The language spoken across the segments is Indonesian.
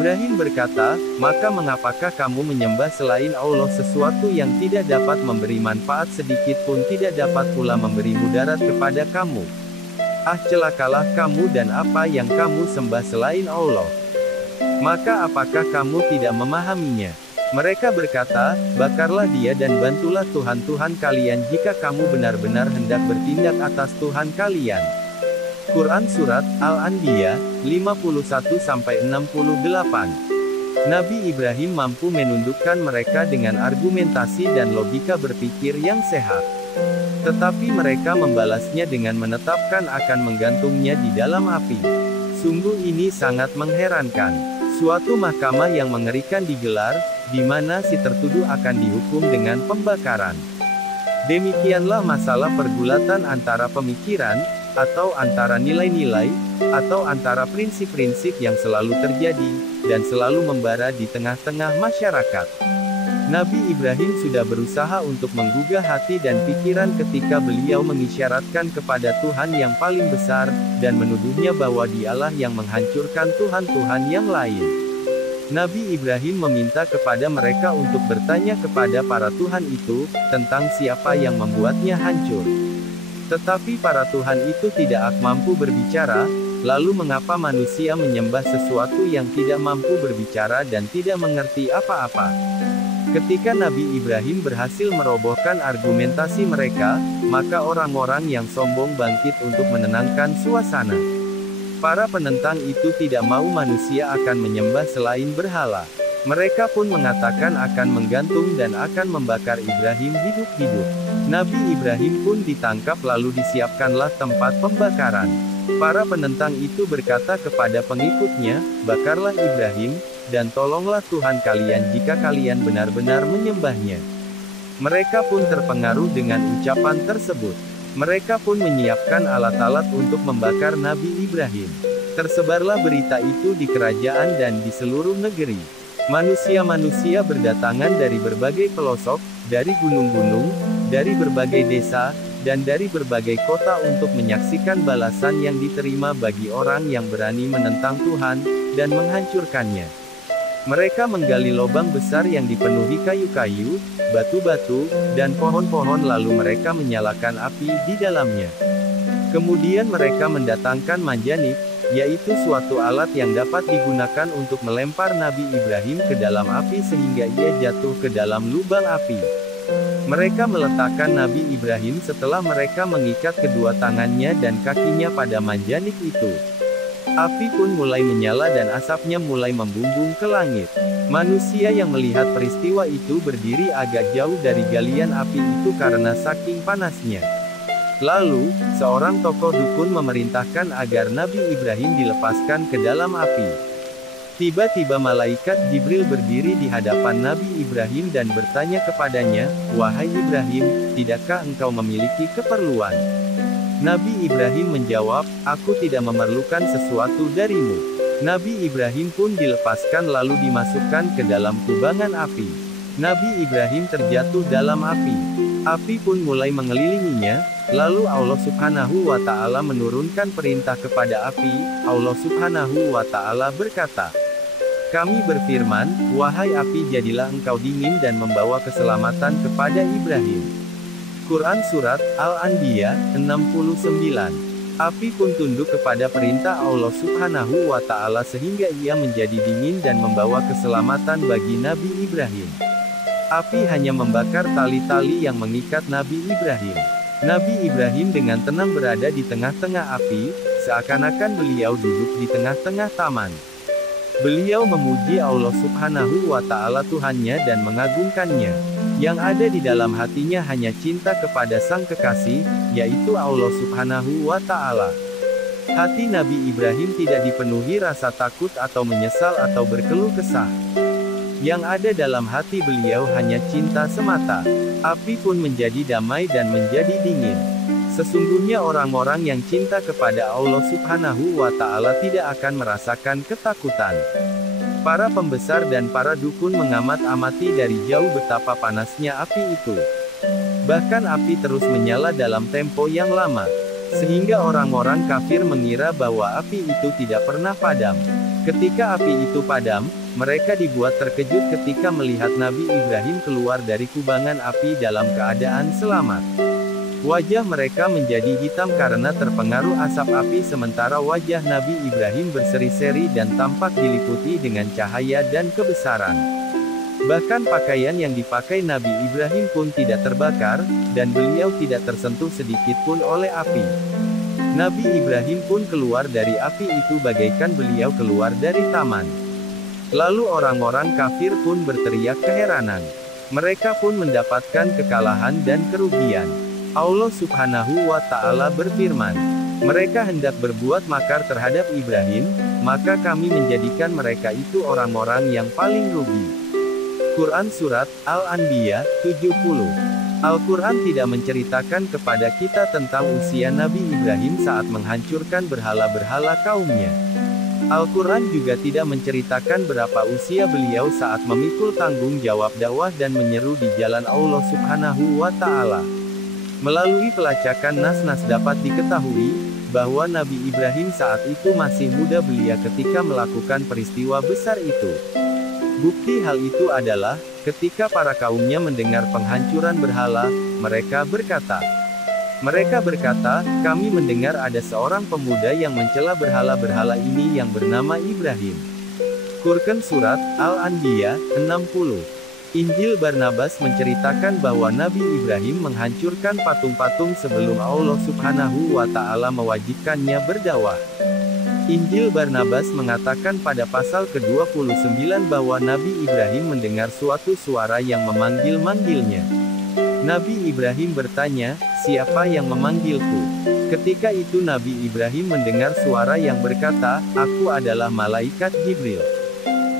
Ibrahim berkata, "Maka mengapakah kamu menyembah selain Allah sesuatu yang tidak dapat memberi manfaat sedikit pun tidak dapat pula memberi mudarat kepada kamu? Ah, celakalah kamu dan apa yang kamu sembah selain Allah. Maka apakah kamu tidak memahaminya?" Mereka berkata, "Bakarlah dia dan bantulah Tuhan-Tuhan kalian jika kamu benar-benar hendak bertindak atas Tuhan kalian." Quran Surat Al-Anbiya 51-68. Nabi Ibrahim mampu menundukkan mereka dengan argumentasi dan logika berpikir yang sehat. Tetapi mereka membalasnya dengan menetapkan akan menggantungnya di dalam api. Sungguh ini sangat mengherankan. Suatu mahkamah yang mengerikan digelar, di mana si tertuduh akan dihukum dengan pembakaran. Demikianlah masalah pergulatan antara pemikiran, atau antara nilai-nilai, atau antara prinsip-prinsip yang selalu terjadi, dan selalu membara di tengah-tengah masyarakat. Nabi Ibrahim sudah berusaha untuk menggugah hati dan pikiran ketika beliau mengisyaratkan kepada Tuhan yang paling besar, dan menuduhnya bahwa dialah yang menghancurkan Tuhan-Tuhan yang lain. Nabi Ibrahim meminta kepada mereka untuk bertanya kepada para Tuhan itu, tentang siapa yang membuatnya hancur. Tetapi para Tuhan itu tidak mampu berbicara, lalu mengapa manusia menyembah sesuatu yang tidak mampu berbicara dan tidak mengerti apa-apa? Ketika Nabi Ibrahim berhasil merobohkan argumentasi mereka, maka orang-orang yang sombong bangkit untuk menenangkan suasana. Para penentang itu tidak mau manusia akan menyembah selain berhala. Mereka pun mengatakan akan menggantung dan akan membakar Ibrahim hidup-hidup. Nabi Ibrahim pun ditangkap lalu disiapkanlah tempat pembakaran. Para penentang itu berkata kepada pengikutnya, "Bakarlah Ibrahim, dan tolonglah Tuhan kalian jika kalian benar-benar menyembahnya." Mereka pun terpengaruh dengan ucapan tersebut. Mereka pun menyiapkan alat-alat untuk membakar Nabi Ibrahim. Tersebarlah berita itu di kerajaan dan di seluruh negeri. Manusia-manusia berdatangan dari berbagai pelosok, dari gunung-gunung, dari berbagai desa, dan dari berbagai kota untuk menyaksikan balasan yang diterima bagi orang yang berani menentang Tuhan, dan menghancurkannya. Mereka menggali lubang besar yang dipenuhi kayu-kayu, batu-batu, dan pohon-pohon lalu mereka menyalakan api di dalamnya. Kemudian mereka mendatangkan manjanik, yaitu suatu alat yang dapat digunakan untuk melempar Nabi Ibrahim ke dalam api sehingga ia jatuh ke dalam lubang api. Mereka meletakkan Nabi Ibrahim setelah mereka mengikat kedua tangannya dan kakinya pada manjanik itu. Api pun mulai menyala dan asapnya mulai membumbung ke langit. Manusia yang melihat peristiwa itu berdiri agak jauh dari galian api itu karena saking panasnya. Lalu, seorang tokoh dukun memerintahkan agar Nabi Ibrahim dilepaskan ke dalam api. Tiba-tiba malaikat Jibril berdiri di hadapan Nabi Ibrahim dan bertanya kepadanya, "Wahai Ibrahim, tidakkah engkau memiliki keperluan?" Nabi Ibrahim menjawab, "Aku tidak memerlukan sesuatu darimu." Nabi Ibrahim pun dilepaskan lalu dimasukkan ke dalam kubangan api. Nabi Ibrahim terjatuh dalam api. Api pun mulai mengelilinginya, lalu Allah Subhanahu wa Ta'ala menurunkan perintah kepada api. Allah Subhanahu wa Ta'ala berkata, "Kami berfirman, wahai api jadilah engkau dingin dan membawa keselamatan kepada Ibrahim." Quran Surat Al-Anbiya 69. Api pun tunduk kepada perintah Allah Subhanahu wa Ta'ala sehingga ia menjadi dingin dan membawa keselamatan bagi Nabi Ibrahim. Api hanya membakar tali-tali yang mengikat Nabi Ibrahim. Nabi Ibrahim dengan tenang berada di tengah-tengah api, seakan-akan beliau duduk di tengah-tengah taman. Beliau memuji Allah Subhanahu wa Ta'ala Tuhannya dan mengagungkannya. Yang ada di dalam hatinya hanya cinta kepada Sang Kekasih, yaitu Allah Subhanahu wa Ta'ala. Hati Nabi Ibrahim tidak dipenuhi rasa takut atau menyesal atau berkeluh kesah. Yang ada dalam hati beliau hanya cinta semata. Api pun menjadi damai dan menjadi dingin. Sesungguhnya orang-orang yang cinta kepada Allah Subhanahu wa Ta'ala tidak akan merasakan ketakutan. Para pembesar dan para dukun mengamat-amati dari jauh betapa panasnya api itu. Bahkan api terus menyala dalam tempo yang lama. Sehingga orang-orang kafir mengira bahwa api itu tidak pernah padam. Ketika api itu padam, mereka dibuat terkejut ketika melihat Nabi Ibrahim keluar dari kubangan api dalam keadaan selamat. Wajah mereka menjadi hitam karena terpengaruh asap api sementara wajah Nabi Ibrahim berseri-seri dan tampak diliputi dengan cahaya dan kebesaran. Bahkan pakaian yang dipakai Nabi Ibrahim pun tidak terbakar, dan beliau tidak tersentuh sedikit pun oleh api. Nabi Ibrahim pun keluar dari api itu bagaikan beliau keluar dari taman. Lalu orang-orang kafir pun berteriak keheranan. Mereka pun mendapatkan kekalahan dan kerugian. Allah Subhanahu wa Ta'ala berfirman, mereka hendak berbuat makar terhadap Ibrahim, maka kami menjadikan mereka itu orang-orang yang paling rugi. Quran Surat Al-Anbiya 70. Al-Quran tidak menceritakan kepada kita tentang usia Nabi Ibrahim saat menghancurkan berhala-berhala kaumnya. Al-Quran juga tidak menceritakan berapa usia beliau saat memikul tanggung jawab dakwah dan menyeru di jalan Allah Subhanahu wa Ta'ala. Melalui pelacakan nas-nas dapat diketahui, bahwa Nabi Ibrahim saat itu masih muda belia ketika melakukan peristiwa besar itu. Bukti hal itu adalah, ketika para kaumnya mendengar penghancuran berhala, mereka berkata, kami mendengar ada seorang pemuda yang mencela berhala-berhala ini yang bernama Ibrahim. Quran Surat Al-Anbiya 60. Injil Barnabas menceritakan bahwa Nabi Ibrahim menghancurkan patung-patung sebelum Allah Subhanahu wa Ta'ala mewajibkannya berdakwah. Injil Barnabas mengatakan pada pasal ke-29 bahwa Nabi Ibrahim mendengar suatu suara yang memanggil-manggilnya. Nabi Ibrahim bertanya, "Siapa yang memanggilku?" Ketika itu Nabi Ibrahim mendengar suara yang berkata, "Aku adalah malaikat Jibril."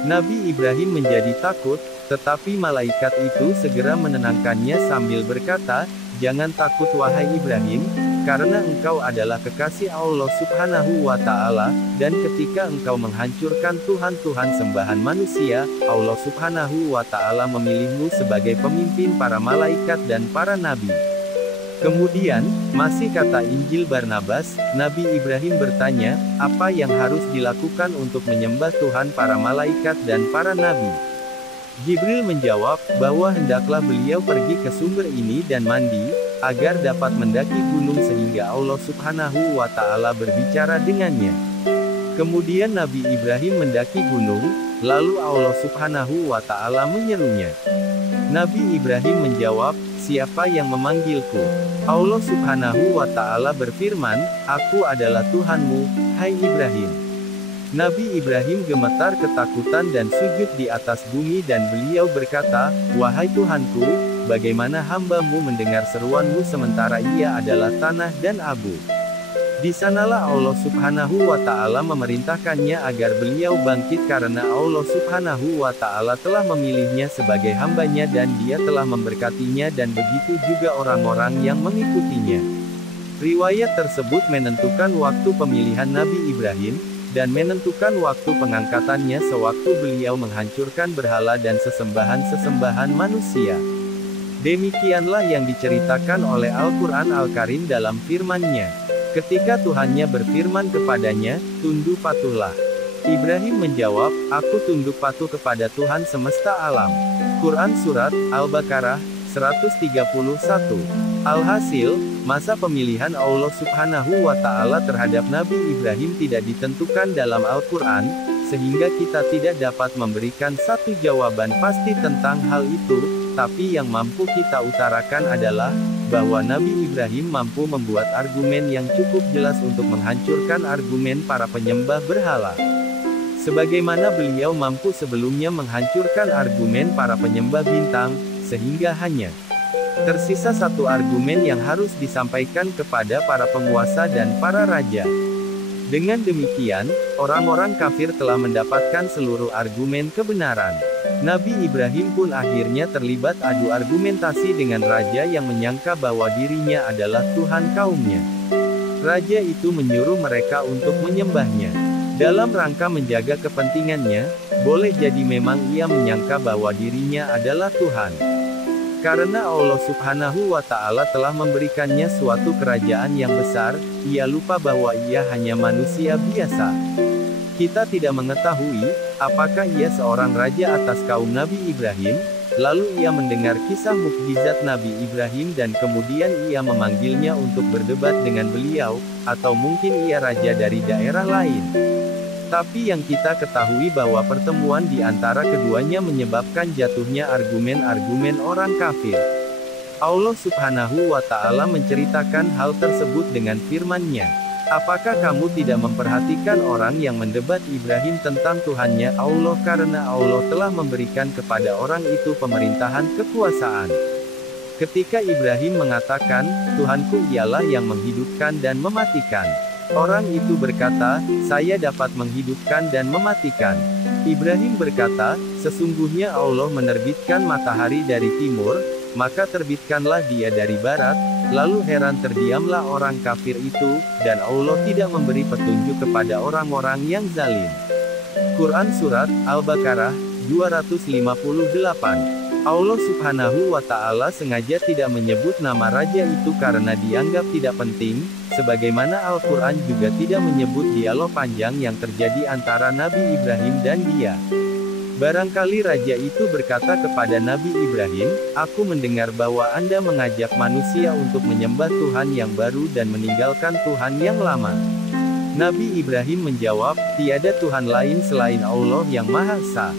Nabi Ibrahim menjadi takut, tetapi malaikat itu segera menenangkannya sambil berkata, "Jangan takut wahai Ibrahim, karena engkau adalah kekasih Allah Subhanahu wa Ta'ala, dan ketika engkau menghancurkan tuhan-tuhan sembahan manusia, Allah Subhanahu wa Ta'ala memilihmu sebagai pemimpin para malaikat dan para nabi." Kemudian, masih kata Injil Barnabas, Nabi Ibrahim bertanya, apa yang harus dilakukan untuk menyembah Tuhan para malaikat dan para nabi? Jibril menjawab, bahwa hendaklah beliau pergi ke sumber ini dan mandi, agar dapat mendaki gunung sehingga Allah Subhanahu wa Ta'ala berbicara dengannya. Kemudian Nabi Ibrahim mendaki gunung, lalu Allah Subhanahu wa Ta'ala menyerunya. Nabi Ibrahim menjawab, "Siapa yang memanggilku?" Allah Subhanahu wa Ta'ala berfirman, "Aku adalah Tuhanmu, hai Ibrahim." Nabi Ibrahim gemetar ketakutan dan sujud di atas bumi dan beliau berkata, "Wahai Tuhanku, bagaimana hamba-Mu mendengar seruan-Mu sementara ia adalah tanah dan abu?" Di sanalah Allah Subhanahu wa Ta'ala memerintahkannya agar beliau bangkit karena Allah Subhanahu wa Ta'ala telah memilihnya sebagai hambanya dan dia telah memberkatinya dan begitu juga orang-orang yang mengikutinya. Riwayat tersebut menentukan waktu pemilihan Nabi Ibrahim, dan menentukan waktu pengangkatannya sewaktu beliau menghancurkan berhala dan sesembahan-sesembahan manusia. Demikianlah yang diceritakan oleh Al-Quran Al-Karim dalam firman-Nya. Ketika Tuhannya berfirman kepadanya, "Tunduk patuhlah." Ibrahim menjawab, "Aku tunduk patuh kepada Tuhan semesta alam." Quran Surat Al-Baqarah 131. Alhasil, masa pemilihan Allah Subhanahu wa Ta'ala terhadap Nabi Ibrahim tidak ditentukan dalam Al-Quran, sehingga kita tidak dapat memberikan satu jawaban pasti tentang hal itu. Tapi yang mampu kita utarakan adalah, bahwa Nabi Ibrahim mampu membuat argumen yang cukup jelas untuk menghancurkan argumen para penyembah berhala. Sebagaimana beliau mampu sebelumnya menghancurkan argumen para penyembah bintang, sehingga hanya tersisa satu argumen yang harus disampaikan kepada para penguasa dan para raja. Dengan demikian, orang-orang kafir telah mendapatkan seluruh argumen kebenaran. Nabi Ibrahim pun akhirnya terlibat adu argumentasi dengan raja yang menyangka bahwa dirinya adalah Tuhan kaumnya. Raja itu menyuruh mereka untuk menyembahnya. Dalam rangka menjaga kepentingannya, boleh jadi memang ia menyangka bahwa dirinya adalah Tuhan. Karena Allah Subhanahu wa Ta'ala telah memberikannya suatu kerajaan yang besar, ia lupa bahwa ia hanya manusia biasa. Kita tidak mengetahui, apakah ia seorang raja atas kaum Nabi Ibrahim, lalu ia mendengar kisah mukjizat Nabi Ibrahim dan kemudian ia memanggilnya untuk berdebat dengan beliau, atau mungkin ia raja dari daerah lain. Tapi yang kita ketahui bahwa pertemuan di antara keduanya menyebabkan jatuhnya argumen-argumen orang kafir. Allah Subhanahu wa Ta'ala menceritakan hal tersebut dengan firman-Nya. Apakah kamu tidak memperhatikan orang yang mendebat Ibrahim tentang Tuhannya Allah karena Allah telah memberikan kepada orang itu pemerintahan kekuasaan? Ketika Ibrahim mengatakan, Tuhanku ialah yang menghidupkan dan mematikan. Orang itu berkata, saya dapat menghidupkan dan mematikan. Ibrahim berkata, sesungguhnya Allah menerbitkan matahari dari timur, maka terbitkanlah dia dari barat. Lalu heran terdiamlah orang kafir itu, dan Allah tidak memberi petunjuk kepada orang-orang yang zalim. Quran Surat Al-Baqarah 258. Allah Subhanahu wa Ta'ala sengaja tidak menyebut nama raja itu karena dianggap tidak penting, sebagaimana Al-Quran juga tidak menyebut dialog panjang yang terjadi antara Nabi Ibrahim dan dia. Barangkali raja itu berkata kepada Nabi Ibrahim, aku mendengar bahwa Anda mengajak manusia untuk menyembah Tuhan yang baru dan meninggalkan Tuhan yang lama. Nabi Ibrahim menjawab, tiada Tuhan lain selain Allah yang Maha Esa.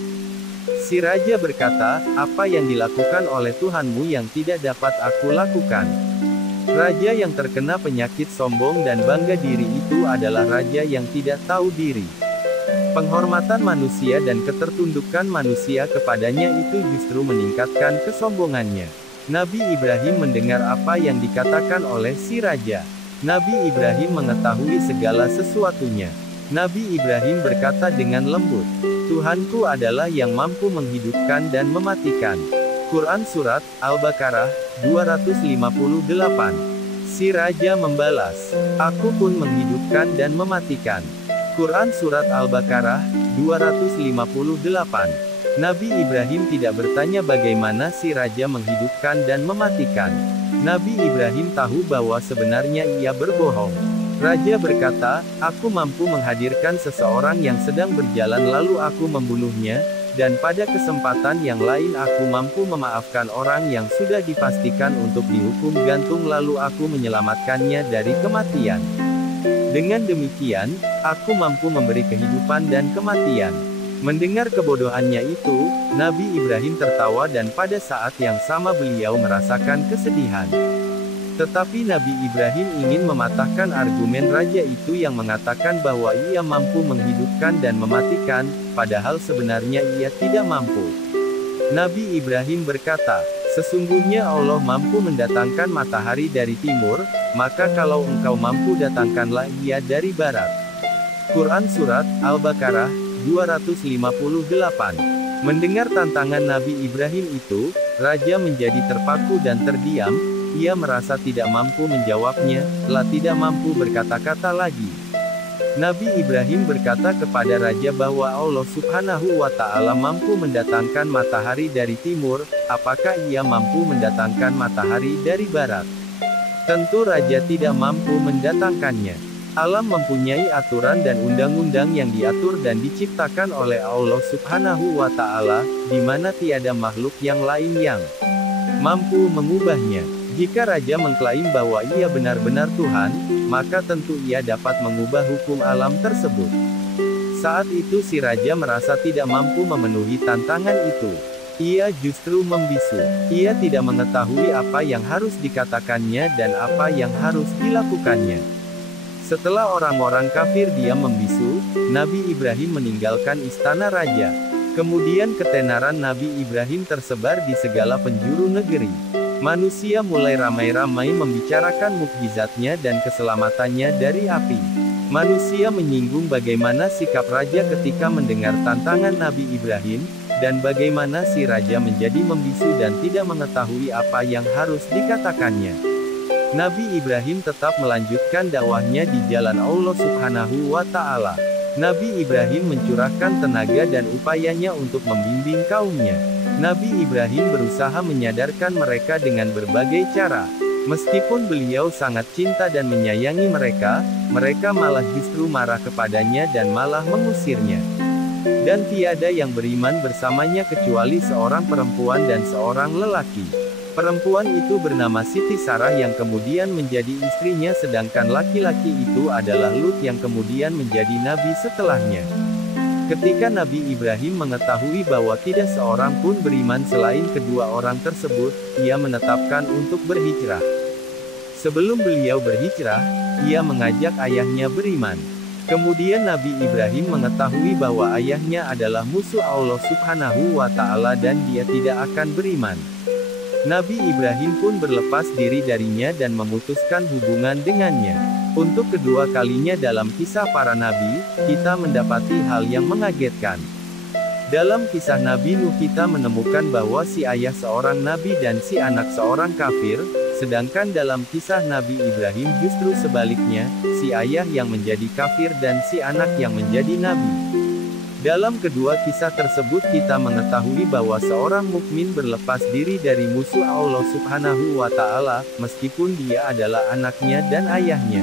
Si raja berkata, apa yang dilakukan oleh Tuhanmu yang tidak dapat aku lakukan? Raja yang terkena penyakit sombong dan bangga diri itu adalah raja yang tidak tahu diri. Penghormatan manusia dan ketertundukan manusia kepadanya itu justru meningkatkan kesombongannya. Nabi Ibrahim mendengar apa yang dikatakan oleh si raja. Nabi Ibrahim mengetahui segala sesuatunya. Nabi Ibrahim berkata dengan lembut, Tuhanku adalah yang mampu menghidupkan dan mematikan. Quran Surat Al-Baqarah 258. Si raja membalas, aku pun menghidupkan dan mematikan. Quran Surat Al-Baqarah 258. Nabi Ibrahim tidak bertanya bagaimana si raja menghidupkan dan mematikan. Nabi Ibrahim tahu bahwa sebenarnya ia berbohong. Raja berkata, aku mampu menghadirkan seseorang yang sedang berjalan lalu aku membunuhnya, dan pada kesempatan yang lain aku mampu memaafkan orang yang sudah dipastikan untuk dihukum gantung lalu aku menyelamatkannya dari kematian. Dengan demikian, aku mampu memberi kehidupan dan kematian. Mendengar kebodohannya itu, Nabi Ibrahim tertawa dan pada saat yang sama beliau merasakan kesedihan. Tetapi Nabi Ibrahim ingin mematahkan argumen raja itu yang mengatakan bahwa ia mampu menghidupkan dan mematikan, padahal sebenarnya ia tidak mampu. Nabi Ibrahim berkata, sesungguhnya Allah mampu mendatangkan matahari dari timur, maka kalau engkau mampu datangkanlah ia dari barat. Quran Surat Al-Baqarah 258. Mendengar tantangan Nabi Ibrahim itu, raja menjadi terpaku dan terdiam. Ia merasa tidak mampu menjawabnya, tidak mampu berkata-kata lagi. Nabi Ibrahim berkata kepada raja bahwa Allah Subhanahu wa Ta'ala mampu mendatangkan matahari dari timur, apakah ia mampu mendatangkan matahari dari barat? Tentu raja tidak mampu mendatangkannya. Alam mempunyai aturan dan undang-undang yang diatur dan diciptakan oleh Allah Subhanahu wa Ta'ala, di mana tiada makhluk yang lain yang mampu mengubahnya. Jika raja mengklaim bahwa ia benar-benar Tuhan, maka tentu ia dapat mengubah hukum alam tersebut. Saat itu si raja merasa tidak mampu memenuhi tantangan itu. Ia justru membisu. Ia tidak mengetahui apa yang harus dikatakannya dan apa yang harus dilakukannya. Setelah orang-orang kafir diam membisu, Nabi Ibrahim meninggalkan istana raja. Kemudian ketenaran Nabi Ibrahim tersebar di segala penjuru negeri. Manusia mulai ramai-ramai membicarakan mukjizatnya dan keselamatannya dari api. Manusia menyinggung bagaimana sikap raja ketika mendengar tantangan Nabi Ibrahim, dan bagaimana si raja menjadi membisu dan tidak mengetahui apa yang harus dikatakannya. Nabi Ibrahim tetap melanjutkan dakwahnya di jalan Allah Subhanahu wa Ta'ala. Nabi Ibrahim mencurahkan tenaga dan upayanya untuk membimbing kaumnya. Nabi Ibrahim berusaha menyadarkan mereka dengan berbagai cara. Meskipun beliau sangat cinta dan menyayangi mereka, mereka malah justru marah kepadanya dan malah mengusirnya. Dan tiada yang beriman bersamanya kecuali seorang perempuan dan seorang lelaki. Perempuan itu bernama Siti Sarah yang kemudian menjadi istrinya, sedangkan laki-laki itu adalah Lut yang kemudian menjadi nabi setelahnya. Ketika Nabi Ibrahim mengetahui bahwa tidak seorang pun beriman selain kedua orang tersebut, ia menetapkan untuk berhijrah. Sebelum beliau berhijrah, ia mengajak ayahnya beriman. Kemudian Nabi Ibrahim mengetahui bahwa ayahnya adalah musuh Allah Subhanahu wa Ta'ala dan dia tidak akan beriman. Nabi Ibrahim pun berlepas diri darinya dan memutuskan hubungan dengannya. Untuk kedua kalinya dalam kisah para nabi, kita mendapati hal yang mengagetkan. Dalam kisah Nabi Nuh kita menemukan bahwa si ayah seorang nabi dan si anak seorang kafir, sedangkan dalam kisah Nabi Ibrahim justru sebaliknya, si ayah yang menjadi kafir dan si anak yang menjadi nabi. Dalam kedua kisah tersebut kita mengetahui bahwa seorang mukmin berlepas diri dari musuh Allah Subhanahu wa Ta'ala, meskipun dia adalah anaknya dan ayahnya.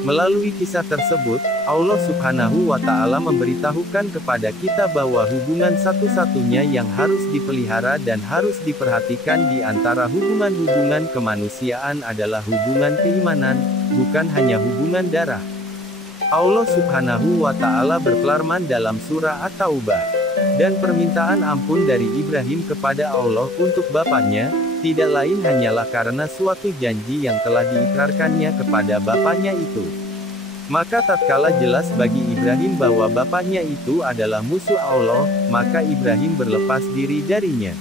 Melalui kisah tersebut, Allah Subhanahu wa Ta'ala memberitahukan kepada kita bahwa hubungan satu-satunya yang harus dipelihara dan harus diperhatikan di antara hubungan-hubungan kemanusiaan adalah hubungan keimanan, bukan hanya hubungan darah. Allah Subhanahu wa Ta'ala berfirman dalam surah At-Taubah, dan permintaan ampun dari Ibrahim kepada Allah untuk bapaknya, tidak lain hanyalah karena suatu janji yang telah diikrarkannya kepada bapaknya itu. Maka tatkala jelas bagi Ibrahim bahwa bapaknya itu adalah musuh Allah, maka Ibrahim berlepas diri darinya.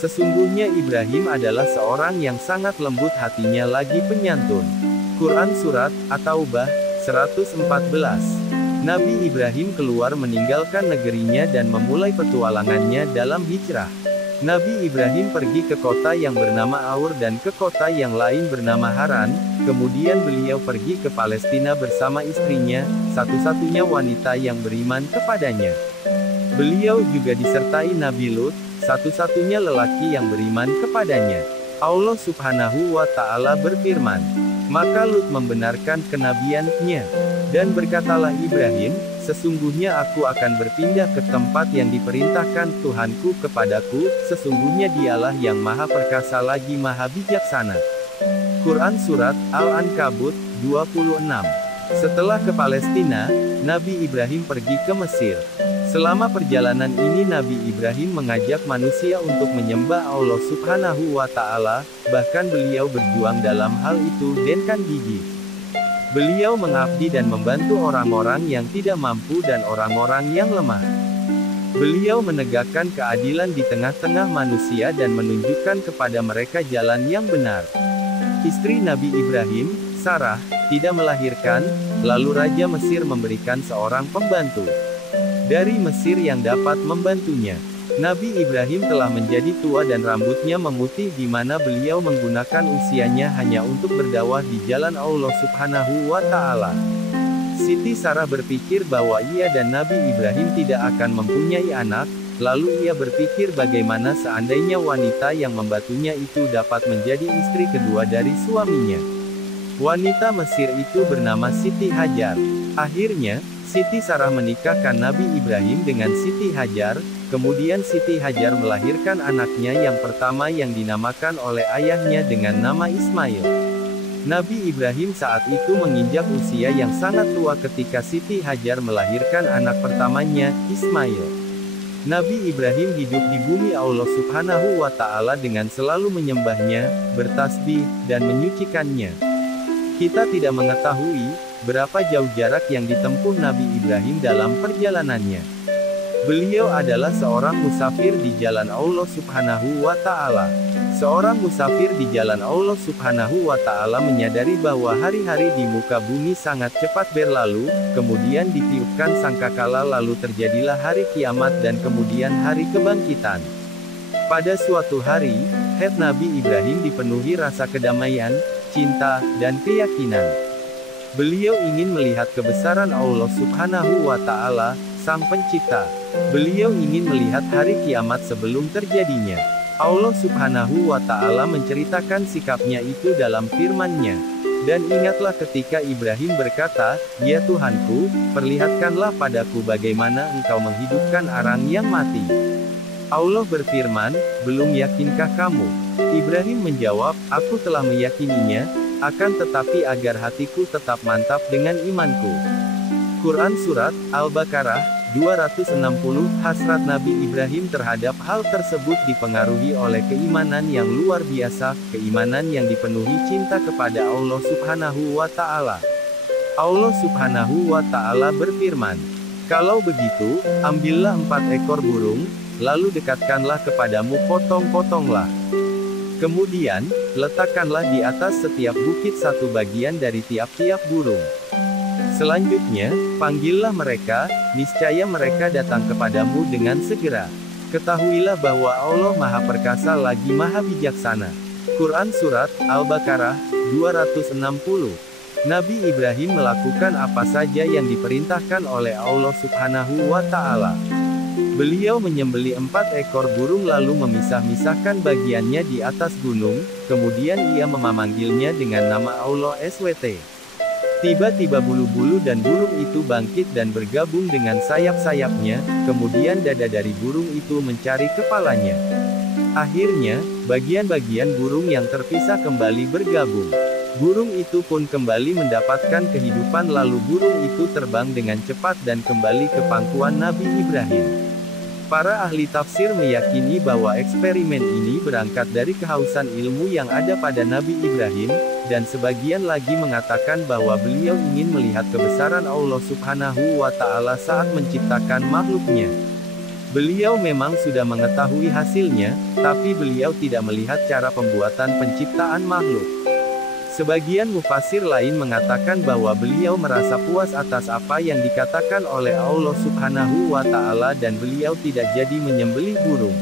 Sesungguhnya Ibrahim adalah seorang yang sangat lembut hatinya lagi penyantun. Quran Surat At-Taubah 114. Nabi Ibrahim keluar meninggalkan negerinya dan memulai petualangannya dalam hijrah. Nabi Ibrahim pergi ke kota yang bernama Aur dan ke kota yang lain bernama Haran, kemudian beliau pergi ke Palestina bersama istrinya, satu-satunya wanita yang beriman kepadanya. Beliau juga disertai Nabi Lut, satu-satunya lelaki yang beriman kepadanya. Allah Subhanahu wa Ta'ala berfirman, maka Lut membenarkan kenabiannya. Dan berkatalah Ibrahim, sesungguhnya aku akan berpindah ke tempat yang diperintahkan Tuhanku kepadaku, sesungguhnya dialah yang maha perkasa lagi maha bijaksana. Quran Surat Al-Ankabut 26. Setelah ke Palestina, Nabi Ibrahim pergi ke Mesir. Selama perjalanan ini Nabi Ibrahim mengajak manusia untuk menyembah Allah Subhanahu wa Ta'ala, bahkan beliau berjuang dalam hal itu dengan gigih. Beliau mengabdi dan membantu orang-orang yang tidak mampu dan orang-orang yang lemah. Beliau menegakkan keadilan di tengah-tengah manusia dan menunjukkan kepada mereka jalan yang benar. Istri Nabi Ibrahim, Sarah, tidak melahirkan, lalu Raja Mesir memberikan seorang pembantu dari Mesir yang dapat membantunya. Nabi Ibrahim telah menjadi tua dan rambutnya memutih di mana beliau menggunakan usianya hanya untuk berdakwah di jalan Allah Subhanahu wa Ta'ala. Siti Sarah berpikir bahwa ia dan Nabi Ibrahim tidak akan mempunyai anak, lalu ia berpikir bagaimana seandainya wanita yang membantunya itu dapat menjadi istri kedua dari suaminya. Wanita Mesir itu bernama Siti Hajar. Akhirnya, Siti Sarah menikahkan Nabi Ibrahim dengan Siti Hajar, kemudian Siti Hajar melahirkan anaknya yang pertama yang dinamakan oleh ayahnya dengan nama Ismail. Nabi Ibrahim saat itu menginjak usia yang sangat tua ketika Siti Hajar melahirkan anak pertamanya, Ismail. Nabi Ibrahim hidup di bumi Allah Subhanahu wa Ta'ala dengan selalu menyembahnya, bertasbih, dan menyucikannya. Kita tidak mengetahui berapa jauh jarak yang ditempuh Nabi Ibrahim dalam perjalanannya. Beliau adalah seorang musafir di jalan Allah Subhanahu wa Ta'ala. Seorang musafir di jalan Allah Subhanahu wa Ta'ala menyadari bahwa hari-hari di muka bumi sangat cepat berlalu, kemudian ditiupkan sangkakala lalu terjadilah hari kiamat dan kemudian hari kebangkitan. Pada suatu hari, hati Nabi Ibrahim dipenuhi rasa kedamaian, cinta, dan keyakinan. Beliau ingin melihat kebesaran Allah Subhanahu wa Ta'ala, Sang Pencipta. Beliau ingin melihat hari kiamat sebelum terjadinya. Allah Subhanahu wa Ta'ala menceritakan sikapnya itu dalam firman-Nya. Dan ingatlah ketika Ibrahim berkata, "Ya Tuhanku, perlihatkanlah padaku bagaimana Engkau menghidupkan orang yang mati." Allah berfirman, "Belum yakinkah kamu?" Ibrahim menjawab, "Aku telah meyakininya, akan tetapi agar hatiku tetap mantap dengan imanku." Quran Surat Al-Baqarah 260. Hasrat Nabi Ibrahim terhadap hal tersebut dipengaruhi oleh keimanan yang luar biasa, keimanan yang dipenuhi cinta kepada Allah Subhanahu wa Ta'ala. Allah Subhanahu wa Ta'ala berfirman, "Kalau begitu, ambillah 4 ekor burung, lalu dekatkanlah kepadamu, potong-potonglah. Kemudian, letakkanlah di atas setiap bukit satu bagian dari tiap-tiap burung. Selanjutnya, panggillah mereka, niscaya mereka datang kepadamu dengan segera. Ketahuilah bahwa Allah Maha Perkasa lagi Maha Bijaksana." Quran Surat Al-Baqarah 260. Nabi Ibrahim melakukan apa saja yang diperintahkan oleh Allah Subhanahu wa Ta'ala. Beliau menyembelih 4 ekor burung lalu memisah-misahkan bagiannya di atas gunung, kemudian ia memanggilnya dengan nama Allah SWT. Tiba-tiba bulu-bulu dan burung itu bangkit dan bergabung dengan sayap-sayapnya, kemudian dada dari burung itu mencari kepalanya. Akhirnya, bagian-bagian burung yang terpisah kembali bergabung. Burung itu pun kembali mendapatkan kehidupan lalu burung itu terbang dengan cepat dan kembali ke pangkuan Nabi Ibrahim. Para ahli tafsir meyakini bahwa eksperimen ini berangkat dari kehausan ilmu yang ada pada Nabi Ibrahim, dan sebagian lagi mengatakan bahwa beliau ingin melihat kebesaran Allah Subhanahu wa Ta'ala saat menciptakan makhluknya. Beliau memang sudah mengetahui hasilnya, tapi beliau tidak melihat cara pembuatan penciptaan makhluk. Sebagian mufasir lain mengatakan bahwa beliau merasa puas atas apa yang dikatakan oleh Allah Subhanahu wa Ta'ala dan beliau tidak jadi menyembelih burung.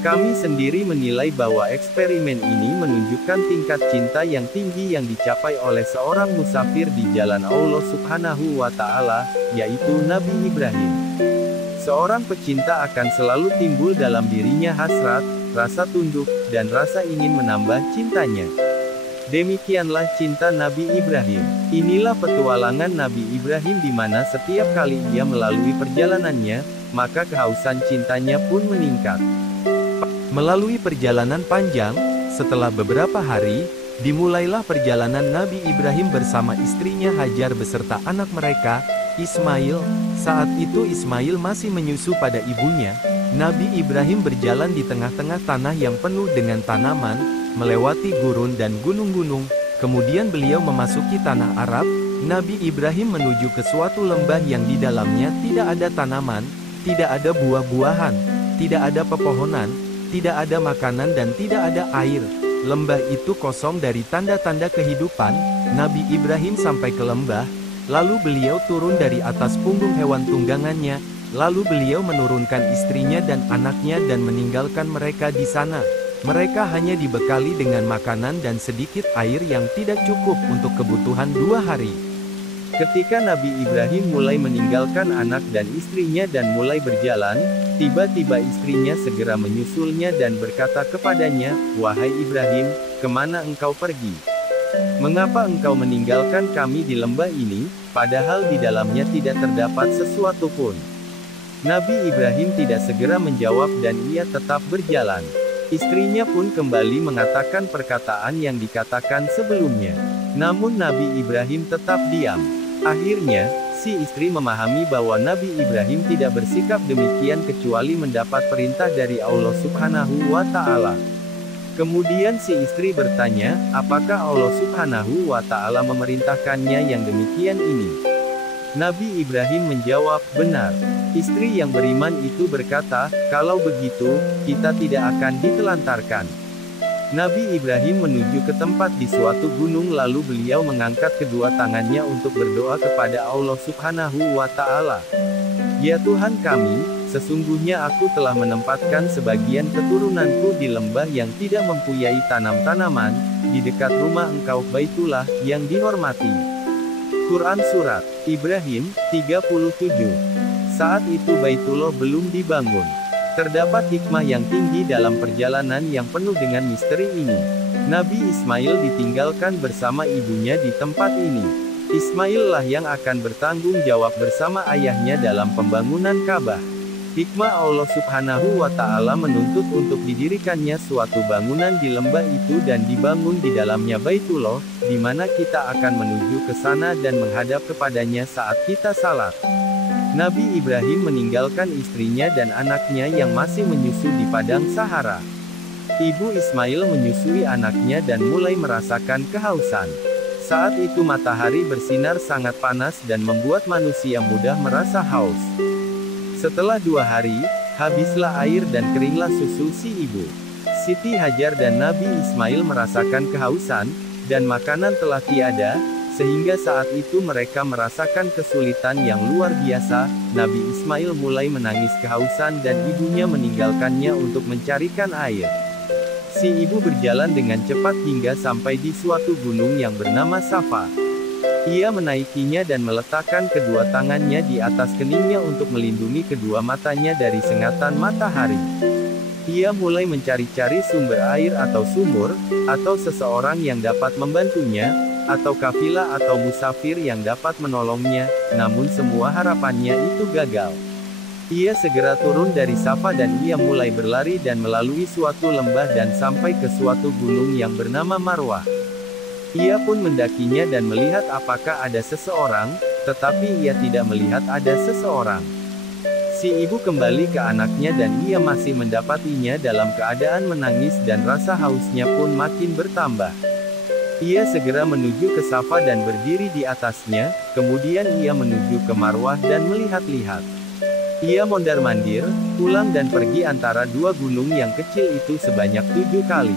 Kami sendiri menilai bahwa eksperimen ini menunjukkan tingkat cinta yang tinggi yang dicapai oleh seorang musafir di jalan Allah Subhanahu wa Ta'ala, yaitu Nabi Ibrahim. Seorang pecinta akan selalu timbul dalam dirinya hasrat, rasa tunduk, dan rasa ingin menambah cintanya. Demikianlah cinta Nabi Ibrahim. Inilah petualangan Nabi Ibrahim di mana setiap kali ia melalui perjalanannya, maka kehausan cintanya pun meningkat. Melalui perjalanan panjang, setelah beberapa hari, dimulailah perjalanan Nabi Ibrahim bersama istrinya Hajar beserta anak mereka, Ismail. Saat itu Ismail masih menyusu pada ibunya. Nabi Ibrahim berjalan di tengah-tengah tanah yang penuh dengan tanaman, melewati gurun dan gunung-gunung, kemudian beliau memasuki tanah Arab. Nabi Ibrahim menuju ke suatu lembah yang di dalamnya tidak ada tanaman, tidak ada buah-buahan, tidak ada pepohonan, tidak ada makanan dan tidak ada air. Lembah itu kosong dari tanda-tanda kehidupan. Nabi Ibrahim sampai ke lembah, lalu beliau turun dari atas punggung hewan tunggangannya, lalu beliau menurunkan istrinya dan anaknya dan meninggalkan mereka di sana. Mereka hanya dibekali dengan makanan dan sedikit air yang tidak cukup untuk kebutuhan 2 hari. Ketika Nabi Ibrahim mulai meninggalkan anak dan istrinya dan mulai berjalan, tiba-tiba istrinya segera menyusulnya dan berkata kepadanya, "Wahai Ibrahim, kemana engkau pergi? Mengapa engkau meninggalkan kami di lembah ini, padahal di dalamnya tidak terdapat sesuatu pun?" Nabi Ibrahim tidak segera menjawab dan ia tetap berjalan. Istrinya pun kembali mengatakan perkataan yang dikatakan sebelumnya. Namun Nabi Ibrahim tetap diam. Akhirnya, si istri memahami bahwa Nabi Ibrahim tidak bersikap demikian kecuali mendapat perintah dari Allah Subhanahu wa Ta'ala. Kemudian si istri bertanya, apakah Allah Subhanahu wa Ta'ala memerintahkannya yang demikian ini? Nabi Ibrahim menjawab, benar. Istri yang beriman itu berkata, kalau begitu, kita tidak akan ditelantarkan. Nabi Ibrahim menuju ke tempat di suatu gunung lalu beliau mengangkat kedua tangannya untuk berdoa kepada Allah Subhanahu wa Ta'ala. Ya Tuhan kami, sesungguhnya aku telah menempatkan sebagian keturunanku di lembah yang tidak mempunyai tanam-tanaman, di dekat rumah engkau Baitullah, yang dihormati. Quran Surat Ibrahim 37. Saat itu Baitullah belum dibangun. Terdapat hikmah yang tinggi dalam perjalanan yang penuh dengan misteri ini. Nabi Ismail ditinggalkan bersama ibunya di tempat ini. Ismail lah yang akan bertanggung jawab bersama ayahnya dalam pembangunan Ka'bah. Hikmah Allah Subhanahu wa Ta'ala menuntut untuk didirikannya suatu bangunan di lembah itu dan dibangun di dalamnya Baitullah, di mana kita akan menuju ke sana dan menghadap kepadanya saat kita salat. Nabi Ibrahim meninggalkan istrinya dan anaknya yang masih menyusu di padang Sahara. Ibu Ismail menyusui anaknya dan mulai merasakan kehausan. Saat itu matahari bersinar sangat panas dan membuat manusia mudah merasa haus. Setelah 2 hari, habislah air dan keringlah susu si ibu. Siti Hajar dan Nabi Ismail merasakan kehausan, dan makanan telah tiada, sehingga saat itu mereka merasakan kesulitan yang luar biasa. Nabi Ismail mulai menangis kehausan dan ibunya meninggalkannya untuk mencarikan air. Si ibu berjalan dengan cepat hingga sampai di suatu gunung yang bernama Safa. Ia menaikinya dan meletakkan kedua tangannya di atas keningnya untuk melindungi kedua matanya dari sengatan matahari. Ia mulai mencari-cari sumber air atau sumur, atau seseorang yang dapat membantunya, atau kafilah atau musafir yang dapat menolongnya, namun semua harapannya itu gagal. Ia segera turun dari Safa dan ia mulai berlari dan melalui suatu lembah dan sampai ke suatu gunung yang bernama Marwah. Ia pun mendakinya dan melihat apakah ada seseorang, tetapi ia tidak melihat ada seseorang. Si ibu kembali ke anaknya dan ia masih mendapatinya dalam keadaan menangis dan rasa hausnya pun makin bertambah. Ia segera menuju ke Safa dan berdiri di atasnya, kemudian ia menuju ke Marwah dan melihat-lihat. Ia mondar-mandir, pulang dan pergi antara 2 gunung yang kecil itu sebanyak 7 kali.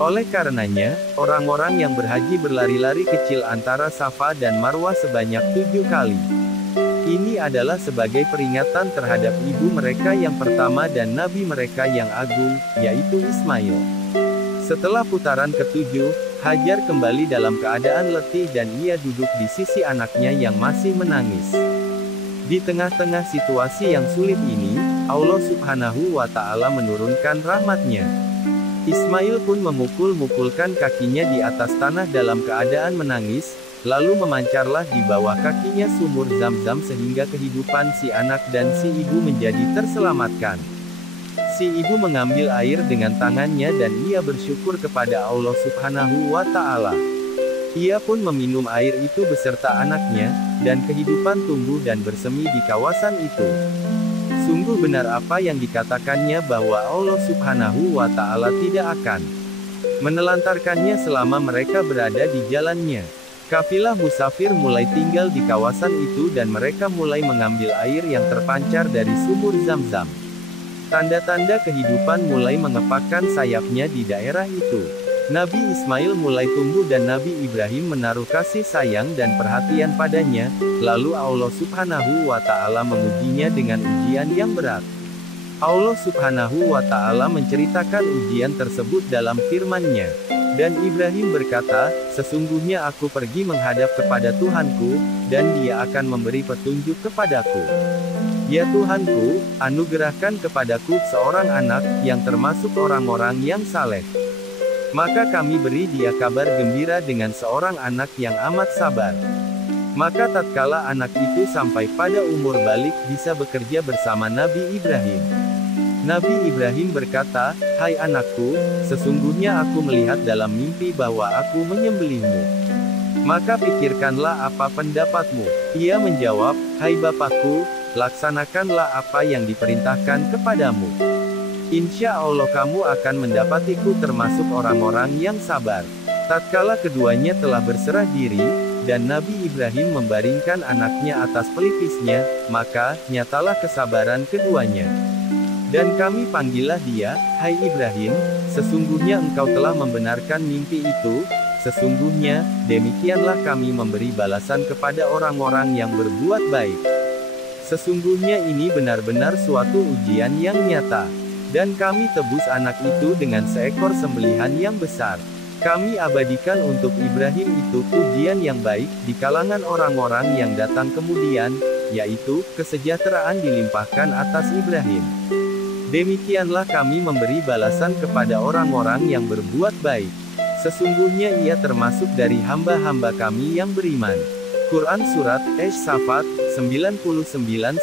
Oleh karenanya, orang-orang yang berhaji berlari-lari kecil antara Safa dan Marwah sebanyak 7 kali. Ini adalah sebagai peringatan terhadap ibu mereka yang pertama dan nabi mereka yang agung, yaitu Ismail. Setelah putaran ke-7, Hajar kembali dalam keadaan letih dan ia duduk di sisi anaknya yang masih menangis. Di tengah-tengah situasi yang sulit ini, Allah Subhanahu wa Ta'ala menurunkan rahmat-Nya. Ismail pun memukul-mukulkan kakinya di atas tanah dalam keadaan menangis, lalu memancarlah di bawah kakinya sumur Zam-Zam sehingga kehidupan si anak dan si ibu menjadi terselamatkan. Si ibu mengambil air dengan tangannya dan ia bersyukur kepada Allah Subhanahu wa Ta'ala. Ia pun meminum air itu beserta anaknya, dan kehidupan tumbuh dan bersemi di kawasan itu. Sungguh benar apa yang dikatakannya bahwa Allah Subhanahu wa Ta'ala tidak akan menelantarkannya selama mereka berada di jalannya. Kafilah musafir mulai tinggal di kawasan itu dan mereka mulai mengambil air yang terpancar dari sumur Zam-Zam. Tanda-tanda kehidupan mulai mengepakkan sayapnya di daerah itu. Nabi Ismail mulai tumbuh dan Nabi Ibrahim menaruh kasih sayang dan perhatian padanya, lalu Allah Subhanahu wa Ta'ala mengujinya dengan ujian yang berat. Allah Subhanahu wa Ta'ala menceritakan ujian tersebut dalam firman-Nya. Dan Ibrahim berkata, sesungguhnya aku pergi menghadap kepada Tuhanku, dan Dia akan memberi petunjuk kepadaku. Ya Tuhanku, anugerahkan kepadaku seorang anak, yang termasuk orang-orang yang saleh. Maka kami beri dia kabar gembira dengan seorang anak yang amat sabar. Maka tatkala anak itu sampai pada umur balik bisa bekerja bersama Nabi Ibrahim. Nabi Ibrahim berkata, hai anakku, sesungguhnya aku melihat dalam mimpi bahwa aku menyembelihmu. Maka pikirkanlah apa pendapatmu. Ia menjawab, hai bapakku, laksanakanlah apa yang diperintahkan kepadamu. Insya Allah kamu akan mendapatiku termasuk orang-orang yang sabar. Tatkala keduanya telah berserah diri, dan Nabi Ibrahim membaringkan anaknya atas pelipisnya, maka, nyatalah kesabaran keduanya. Dan kami panggillah dia, hai Ibrahim, sesungguhnya engkau telah membenarkan mimpi itu, sesungguhnya, demikianlah kami memberi balasan kepada orang-orang yang berbuat baik. Sesungguhnya ini benar-benar suatu ujian yang nyata. Dan kami tebus anak itu dengan seekor sembelihan yang besar. Kami abadikan untuk Ibrahim itu pujian yang baik, di kalangan orang-orang yang datang kemudian, yaitu, kesejahteraan dilimpahkan atas Ibrahim. Demikianlah kami memberi balasan kepada orang-orang yang berbuat baik. Sesungguhnya ia termasuk dari hamba-hamba kami yang beriman. Quran Surat Ash-Shafat 99-111.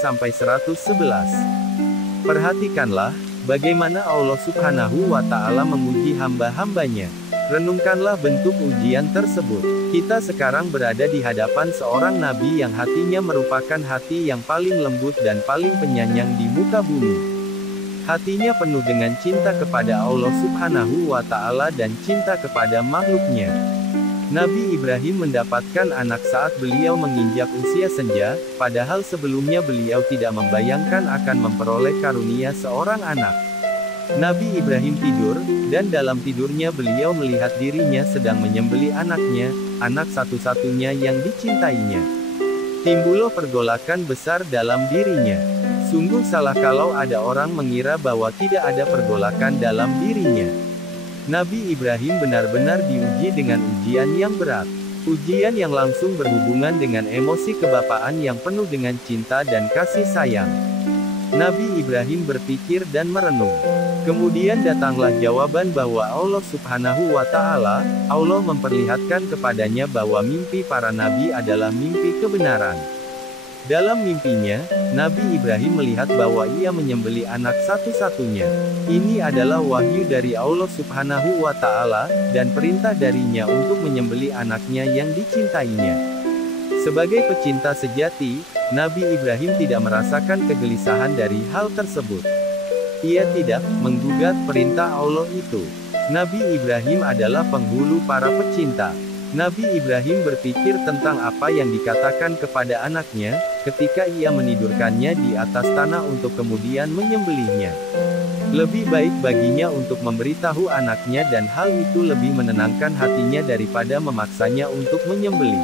Perhatikanlah bagaimana Allah Subhanahu wa Ta'ala menguji hamba-hambanya. Renungkanlah bentuk ujian tersebut. Kita sekarang berada di hadapan seorang nabi yang hatinya merupakan hati yang paling lembut dan paling penyayang di muka bumi. Hatinya penuh dengan cinta kepada Allah Subhanahu wa Ta'ala dan cinta kepada makhluknya. Nabi Ibrahim mendapatkan anak saat beliau menginjak usia senja, padahal sebelumnya beliau tidak membayangkan akan memperoleh karunia seorang anak. Nabi Ibrahim tidur, dan dalam tidurnya beliau melihat dirinya sedang menyembelih anaknya, anak satu-satunya yang dicintainya. Timbul pergolakan besar dalam dirinya. Sungguh salah kalau ada orang mengira bahwa tidak ada pergolakan dalam dirinya. Nabi Ibrahim benar-benar diuji dengan ujian yang berat. Ujian yang langsung berhubungan dengan emosi kebapaan yang penuh dengan cinta dan kasih sayang. Nabi Ibrahim berpikir dan merenung. Kemudian datanglah jawaban bahwa Allah Subhanahu wa Ta'ala, Allah memperlihatkan kepadanya bahwa mimpi para nabi adalah mimpi kebenaran. Dalam mimpinya, Nabi Ibrahim melihat bahwa ia menyembelih anak satu-satunya. Ini adalah wahyu dari Allah Subhanahu wa Ta'ala, dan perintah darinya untuk menyembelih anaknya yang dicintainya. Sebagai pecinta sejati, Nabi Ibrahim tidak merasakan kegelisahan dari hal tersebut. Ia tidak menggugat perintah Allah itu. Nabi Ibrahim adalah penghulu para pecinta. Nabi Ibrahim berpikir tentang apa yang dikatakan kepada anaknya, ketika ia menidurkannya di atas tanah untuk kemudian menyembelihnya. Lebih baik baginya untuk memberitahu anaknya dan hal itu lebih menenangkan hatinya daripada memaksanya untuk menyembelih.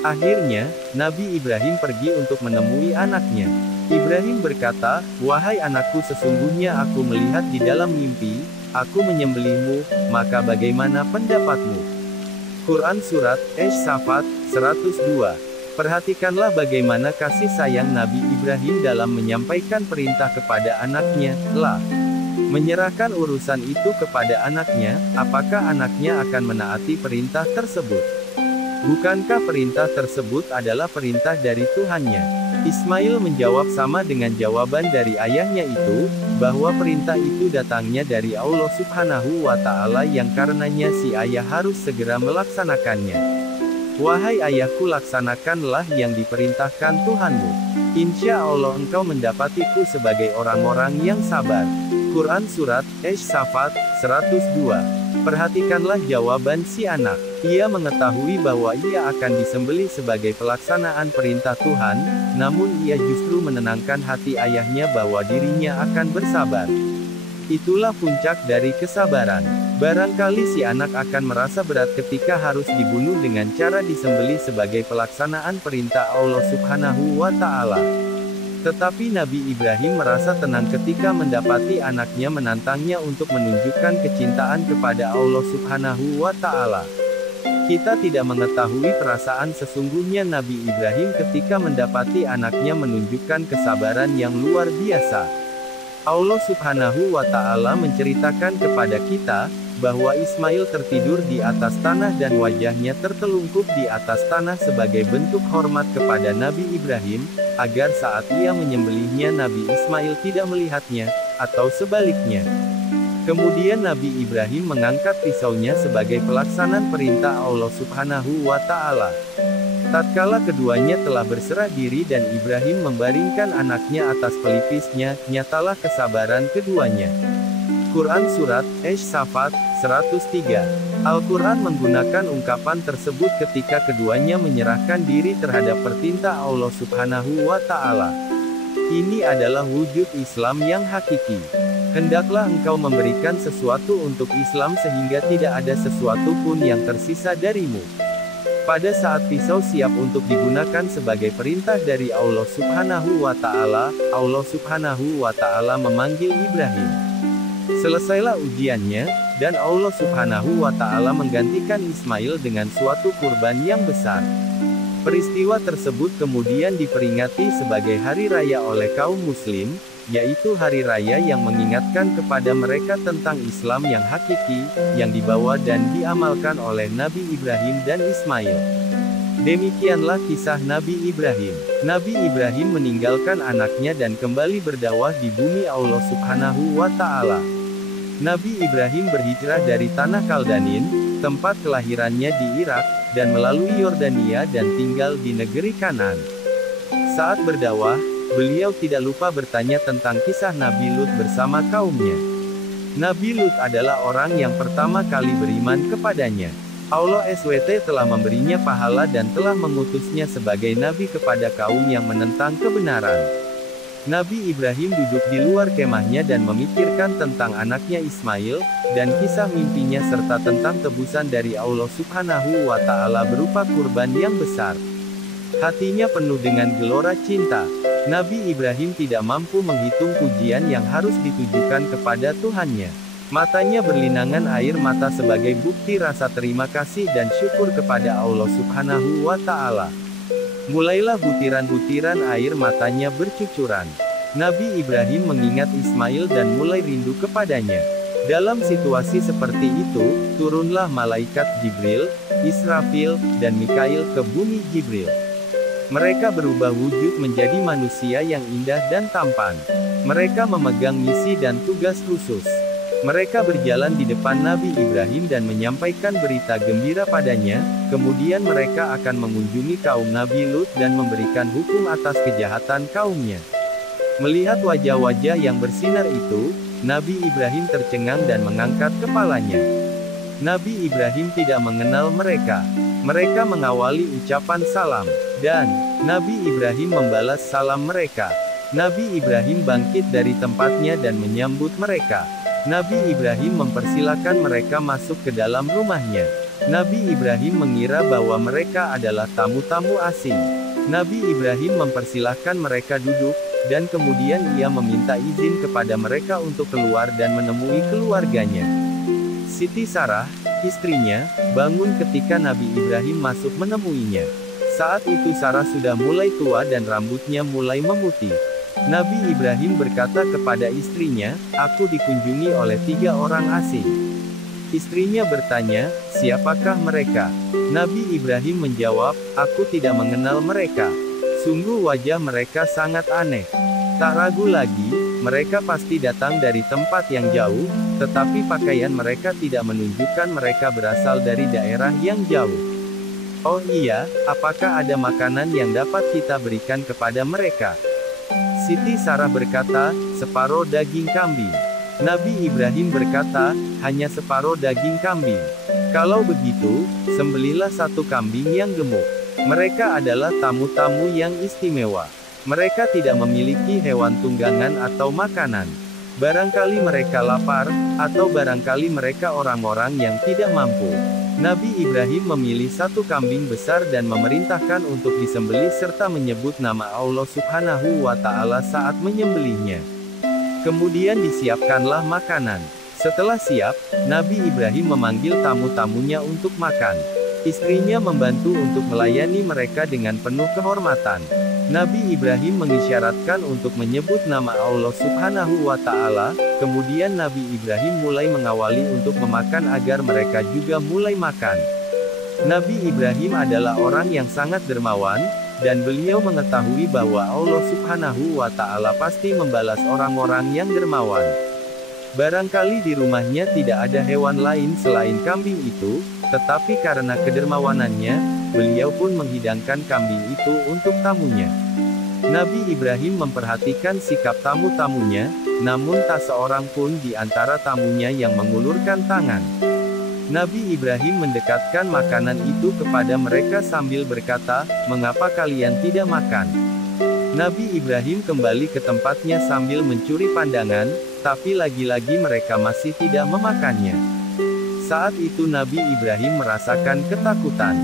Akhirnya, Nabi Ibrahim pergi untuk menemui anaknya. Ibrahim berkata, "Wahai anakku, sesungguhnya aku melihat di dalam mimpi, aku menyembelihmu, maka bagaimana pendapatmu?" Quran Surat Ash-Shafat 102. Perhatikanlah bagaimana kasih sayang Nabi Ibrahim dalam menyampaikan perintah kepada anaknya, menyerahkan urusan itu kepada anaknya. Apakah anaknya akan menaati perintah tersebut? Bukankah perintah tersebut adalah perintah dari Tuhannya? Ismail menjawab sama dengan jawaban dari ayahnya itu, bahwa perintah itu datangnya dari Allah Subhanahu wa Ta'ala yang karenanya si ayah harus segera melaksanakannya. Wahai ayahku, laksanakanlah yang diperintahkan Tuhanmu. Insya Allah engkau mendapatiku sebagai orang-orang yang sabar. Quran Surat Ash-Shafat 102. Perhatikanlah jawaban si anak. Ia mengetahui bahwa ia akan disembelih sebagai pelaksanaan perintah Tuhan, namun ia justru menenangkan hati ayahnya bahwa dirinya akan bersabar. Itulah puncak dari kesabaran. Barangkali si anak akan merasa berat ketika harus dibunuh dengan cara disembelih sebagai pelaksanaan perintah Allah Subhanahu wa Ta'ala. Tetapi Nabi Ibrahim merasa tenang ketika mendapati anaknya menantangnya untuk menunjukkan kecintaan kepada Allah Subhanahu wa Ta'ala. Kita tidak mengetahui perasaan sesungguhnya Nabi Ibrahim ketika mendapati anaknya menunjukkan kesabaran yang luar biasa. Allah Subhanahu wa Ta'ala menceritakan kepada kita, bahwa Ismail tertidur di atas tanah dan wajahnya tertelungkup di atas tanah sebagai bentuk hormat kepada Nabi Ibrahim, agar saat ia menyembelihnya Nabi Ismail tidak melihatnya, atau sebaliknya. Kemudian Nabi Ibrahim mengangkat pisaunya sebagai pelaksanaan perintah Allah Subhanahu wa Ta'ala. Tatkala keduanya telah berserah diri dan Ibrahim membaringkan anaknya atas pelipisnya, nyatalah kesabaran keduanya. Quran Surat Ash-Shafat 103. Al-Quran menggunakan ungkapan tersebut ketika keduanya menyerahkan diri terhadap perintah Allah Subhanahu wa Ta'ala. Ini adalah wujud Islam yang hakiki. Hendaklah engkau memberikan sesuatu untuk Islam sehingga tidak ada sesuatu pun yang tersisa darimu. Pada saat pisau siap untuk digunakan sebagai perintah dari Allah Subhanahu wa Ta'ala, Allah Subhanahu wa Ta'ala memanggil Ibrahim. Selesailah ujiannya, dan Allah Subhanahu wa Ta'ala menggantikan Ismail dengan suatu kurban yang besar. Peristiwa tersebut kemudian diperingati sebagai hari raya oleh kaum muslim, yaitu hari raya yang mengingatkan kepada mereka tentang Islam yang hakiki, yang dibawa dan diamalkan oleh Nabi Ibrahim dan Ismail. Demikianlah kisah Nabi Ibrahim. Nabi Ibrahim meninggalkan anaknya dan kembali berdakwah di bumi Allah Subhanahu wa Ta'ala. Nabi Ibrahim berhijrah dari tanah Kaldanin, tempat kelahirannya di Irak, dan melalui Yordania dan tinggal di negeri Kanaan. Saat berdakwah, beliau tidak lupa bertanya tentang kisah Nabi Lut bersama kaumnya. Nabi Lut adalah orang yang pertama kali beriman kepadanya. Allah SWT telah memberinya pahala dan telah mengutusnya sebagai nabi kepada kaum yang menentang kebenaran. Nabi Ibrahim duduk di luar kemahnya dan memikirkan tentang anaknya Ismail, dan kisah mimpinya serta tentang tebusan dari Allah Subhanahu wa Ta'ala berupa kurban yang besar. Hatinya penuh dengan gelora cinta. Nabi Ibrahim tidak mampu menghitung pujian yang harus ditujukan kepada Tuhannya. Matanya berlinangan air mata sebagai bukti rasa terima kasih dan syukur kepada Allah Subhanahu wa Ta'ala. Mulailah butiran-butiran air matanya bercucuran. Nabi Ibrahim mengingat Ismail dan mulai rindu kepadanya. Dalam situasi seperti itu, turunlah malaikat Jibril, Israfil, dan Mikail ke bumi Jibril. Mereka berubah wujud menjadi manusia yang indah dan tampan. Mereka memegang misi dan tugas khusus. Mereka berjalan di depan Nabi Ibrahim dan menyampaikan berita gembira padanya, kemudian mereka akan mengunjungi kaum Nabi Lut dan memberikan hukum atas kejahatan kaumnya. Melihat wajah-wajah yang bersinar itu, Nabi Ibrahim tercengang dan mengangkat kepalanya. Nabi Ibrahim tidak mengenal mereka. Mereka mengawali ucapan salam, dan Nabi Ibrahim membalas salam mereka. Nabi Ibrahim bangkit dari tempatnya dan menyambut mereka. Nabi Ibrahim mempersilakan mereka masuk ke dalam rumahnya. Nabi Ibrahim mengira bahwa mereka adalah tamu-tamu asing. Nabi Ibrahim mempersilahkan mereka duduk, dan kemudian ia meminta izin kepada mereka untuk keluar dan menemui keluarganya. Siti Sarah, istrinya, bangun ketika Nabi Ibrahim masuk menemuinya. Saat itu Sarah sudah mulai tua dan rambutnya mulai memutih. Nabi Ibrahim berkata kepada istrinya, "Aku dikunjungi oleh 3 orang asing." Istrinya bertanya, "Siapakah mereka?" Nabi Ibrahim menjawab, "Aku tidak mengenal mereka. Sungguh wajah mereka sangat aneh. Tak ragu lagi, mereka pasti datang dari tempat yang jauh, tetapi pakaian mereka tidak menunjukkan mereka berasal dari daerah yang jauh. Oh iya, apakah ada makanan yang dapat kita berikan kepada mereka?" Siti Sarah berkata, "Separuh daging kambing." Nabi Ibrahim berkata, "Hanya separuh daging kambing. Kalau begitu, sembelihlah 1 kambing yang gemuk." Mereka adalah tamu-tamu yang istimewa. Mereka tidak memiliki hewan tunggangan atau makanan. Barangkali mereka lapar, atau barangkali mereka orang-orang yang tidak mampu. Nabi Ibrahim memilih 1 kambing besar dan memerintahkan untuk disembelih serta menyebut nama Allah Subhanahu wa Ta'ala saat menyembelihnya. Kemudian disiapkanlah makanan. Setelah siap, Nabi Ibrahim memanggil tamu-tamunya untuk makan. Istrinya membantu untuk melayani mereka dengan penuh kehormatan. Nabi Ibrahim mengisyaratkan untuk menyebut nama Allah Subhanahu wa Ta'ala, kemudian Nabi Ibrahim mulai mengawali untuk memakan agar mereka juga mulai makan. Nabi Ibrahim adalah orang yang sangat dermawan, dan beliau mengetahui bahwa Allah Subhanahu wa Ta'ala pasti membalas orang-orang yang dermawan. Barangkali di rumahnya tidak ada hewan lain selain kambing itu, tetapi karena kedermawanannya, beliau pun menghidangkan kambing itu untuk tamunya. Nabi Ibrahim memperhatikan sikap tamu-tamunya, namun tak seorang pun di antara tamunya yang mengulurkan tangan. Nabi Ibrahim mendekatkan makanan itu kepada mereka sambil berkata, "Mengapa kalian tidak makan?" Nabi Ibrahim kembali ke tempatnya sambil mencuri pandangan, tapi lagi-lagi mereka masih tidak memakannya. Saat itu Nabi Ibrahim merasakan ketakutan.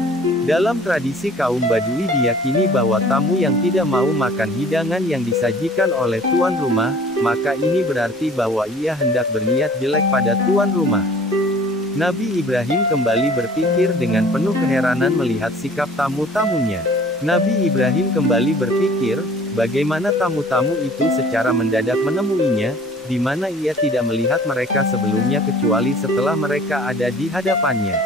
Dalam tradisi kaum Badui diyakini bahwa tamu yang tidak mau makan hidangan yang disajikan oleh tuan rumah, maka ini berarti bahwa ia hendak berniat jelek pada tuan rumah. Nabi Ibrahim kembali berpikir dengan penuh keheranan melihat sikap tamu-tamunya. Nabi Ibrahim kembali berpikir, bagaimana tamu-tamu itu secara mendadak menemuinya, di mana ia tidak melihat mereka sebelumnya kecuali setelah mereka ada di hadapannya.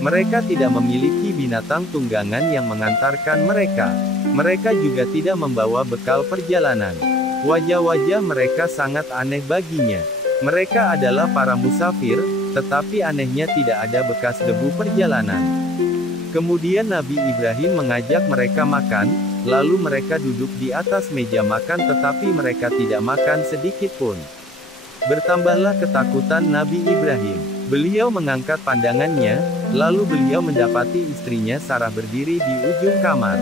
Mereka tidak memiliki binatang tunggangan yang mengantarkan mereka. Mereka juga tidak membawa bekal perjalanan. Wajah-wajah mereka sangat aneh baginya. Mereka adalah para musafir, tetapi anehnya tidak ada bekas debu perjalanan. Kemudian Nabi Ibrahim mengajak mereka makan, lalu mereka duduk di atas meja makan tetapi mereka tidak makan sedikit pun. Bertambahlah ketakutan Nabi Ibrahim. Beliau mengangkat pandangannya, lalu beliau mendapati istrinya Sarah berdiri di ujung kamar.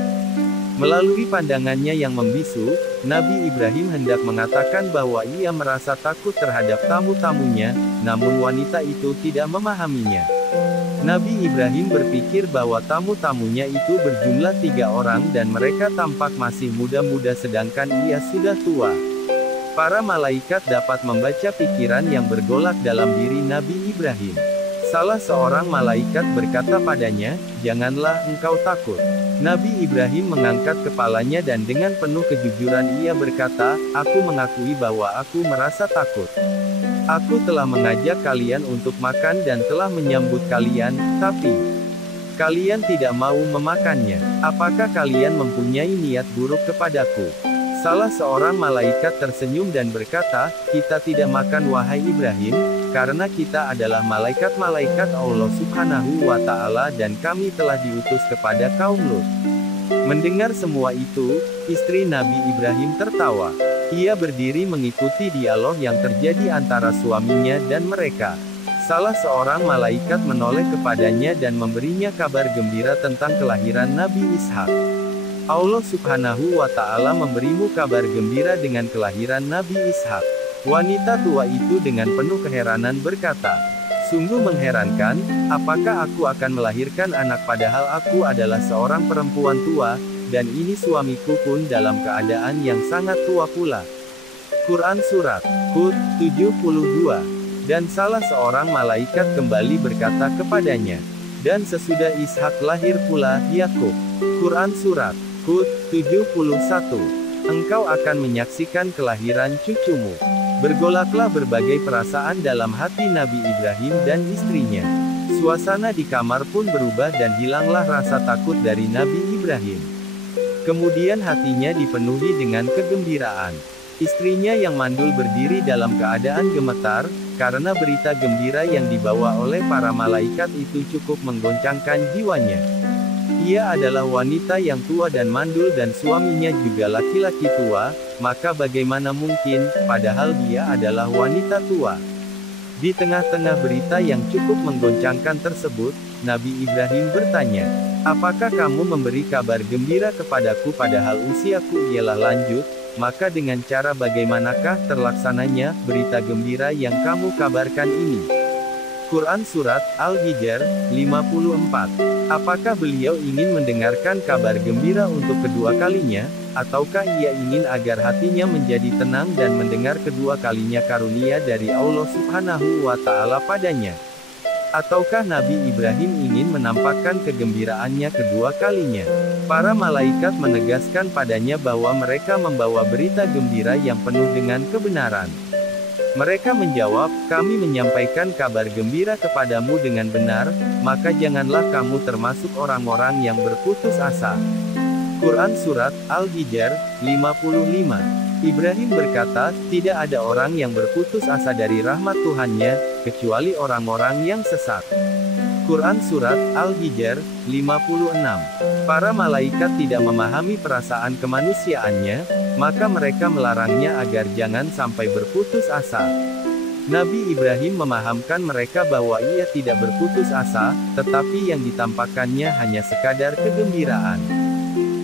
Melalui pandangannya yang membisu, Nabi Ibrahim hendak mengatakan bahwa ia merasa takut terhadap tamu-tamunya, namun wanita itu tidak memahaminya. Nabi Ibrahim berpikir bahwa tamu-tamunya itu berjumlah 3 orang dan mereka tampak masih muda-muda sedangkan ia sudah tua. Para malaikat dapat membaca pikiran yang bergolak dalam diri Nabi Ibrahim. Salah seorang malaikat berkata padanya, "Janganlah engkau takut." Nabi Ibrahim mengangkat kepalanya dan dengan penuh kejujuran ia berkata, "Aku mengakui bahwa aku merasa takut. Aku telah mengajak kalian untuk makan dan telah menyambut kalian, tapi kalian tidak mau memakannya. Apakah kalian mempunyai niat buruk kepadaku?" Salah seorang malaikat tersenyum dan berkata, "Kita tidak makan wahai Ibrahim, karena kita adalah malaikat-malaikat Allah Subhanahu wa Ta'ala dan kami telah diutus kepada kaum Lut." Mendengar semua itu, istri Nabi Ibrahim tertawa. Ia berdiri mengikuti dialog yang terjadi antara suaminya dan mereka. Salah seorang malaikat menoleh kepadanya dan memberinya kabar gembira tentang kelahiran Nabi Ishak. Allah Subhanahu wa Ta'ala memberimu kabar gembira dengan kelahiran Nabi Ishak. Wanita tua itu dengan penuh keheranan berkata, "Sungguh mengherankan, apakah aku akan melahirkan anak padahal aku adalah seorang perempuan tua, dan ini suamiku pun dalam keadaan yang sangat tua pula." Quran Surat Hud 72. Dan salah seorang malaikat kembali berkata kepadanya, "Dan sesudah Ishak lahir pula Yakub." Quran Surat Hud 71. Engkau akan menyaksikan kelahiran cucumu. Bergolaklah berbagai perasaan dalam hati Nabi Ibrahim dan istrinya. Suasana di kamar pun berubah dan hilanglah rasa takut dari Nabi Ibrahim. Kemudian hatinya dipenuhi dengan kegembiraan. Istrinya yang mandul berdiri dalam keadaan gemetar, karena berita gembira yang dibawa oleh para malaikat itu cukup menggoncangkan jiwanya. Ia adalah wanita yang tua dan mandul dan suaminya juga laki-laki tua, maka bagaimana mungkin, padahal dia adalah wanita tua. Di tengah-tengah berita yang cukup menggoncangkan tersebut, Nabi Ibrahim bertanya, "Apakah kamu memberi kabar gembira kepadaku padahal usiaku ialah lanjut? Maka dengan cara bagaimanakah terlaksananya berita gembira yang kamu kabarkan ini?" Quran Surat Al-Hijr 54. Apakah beliau ingin mendengarkan kabar gembira untuk kedua kalinya, ataukah ia ingin agar hatinya menjadi tenang dan mendengar kedua kalinya karunia dari Allah Subhanahu wa Ta'ala padanya? Ataukah Nabi Ibrahim ingin menampakkan kegembiraannya kedua kalinya? Para malaikat menegaskan padanya bahwa mereka membawa berita gembira yang penuh dengan kebenaran. Mereka menjawab, "Kami menyampaikan kabar gembira kepadamu dengan benar, maka janganlah kamu termasuk orang-orang yang berputus asa." Quran Surat Al-Hijr 55. Ibrahim berkata, "Tidak ada orang yang berputus asa dari rahmat Tuhannya, kecuali orang-orang yang sesat." Quran Surat Al-Hijr 56. Para malaikat tidak memahami perasaan kemanusiaannya, maka mereka melarangnya agar jangan sampai berputus asa. Nabi Ibrahim memahamkan mereka bahwa ia tidak berputus asa, tetapi yang ditampakkannya hanya sekadar kegembiraan.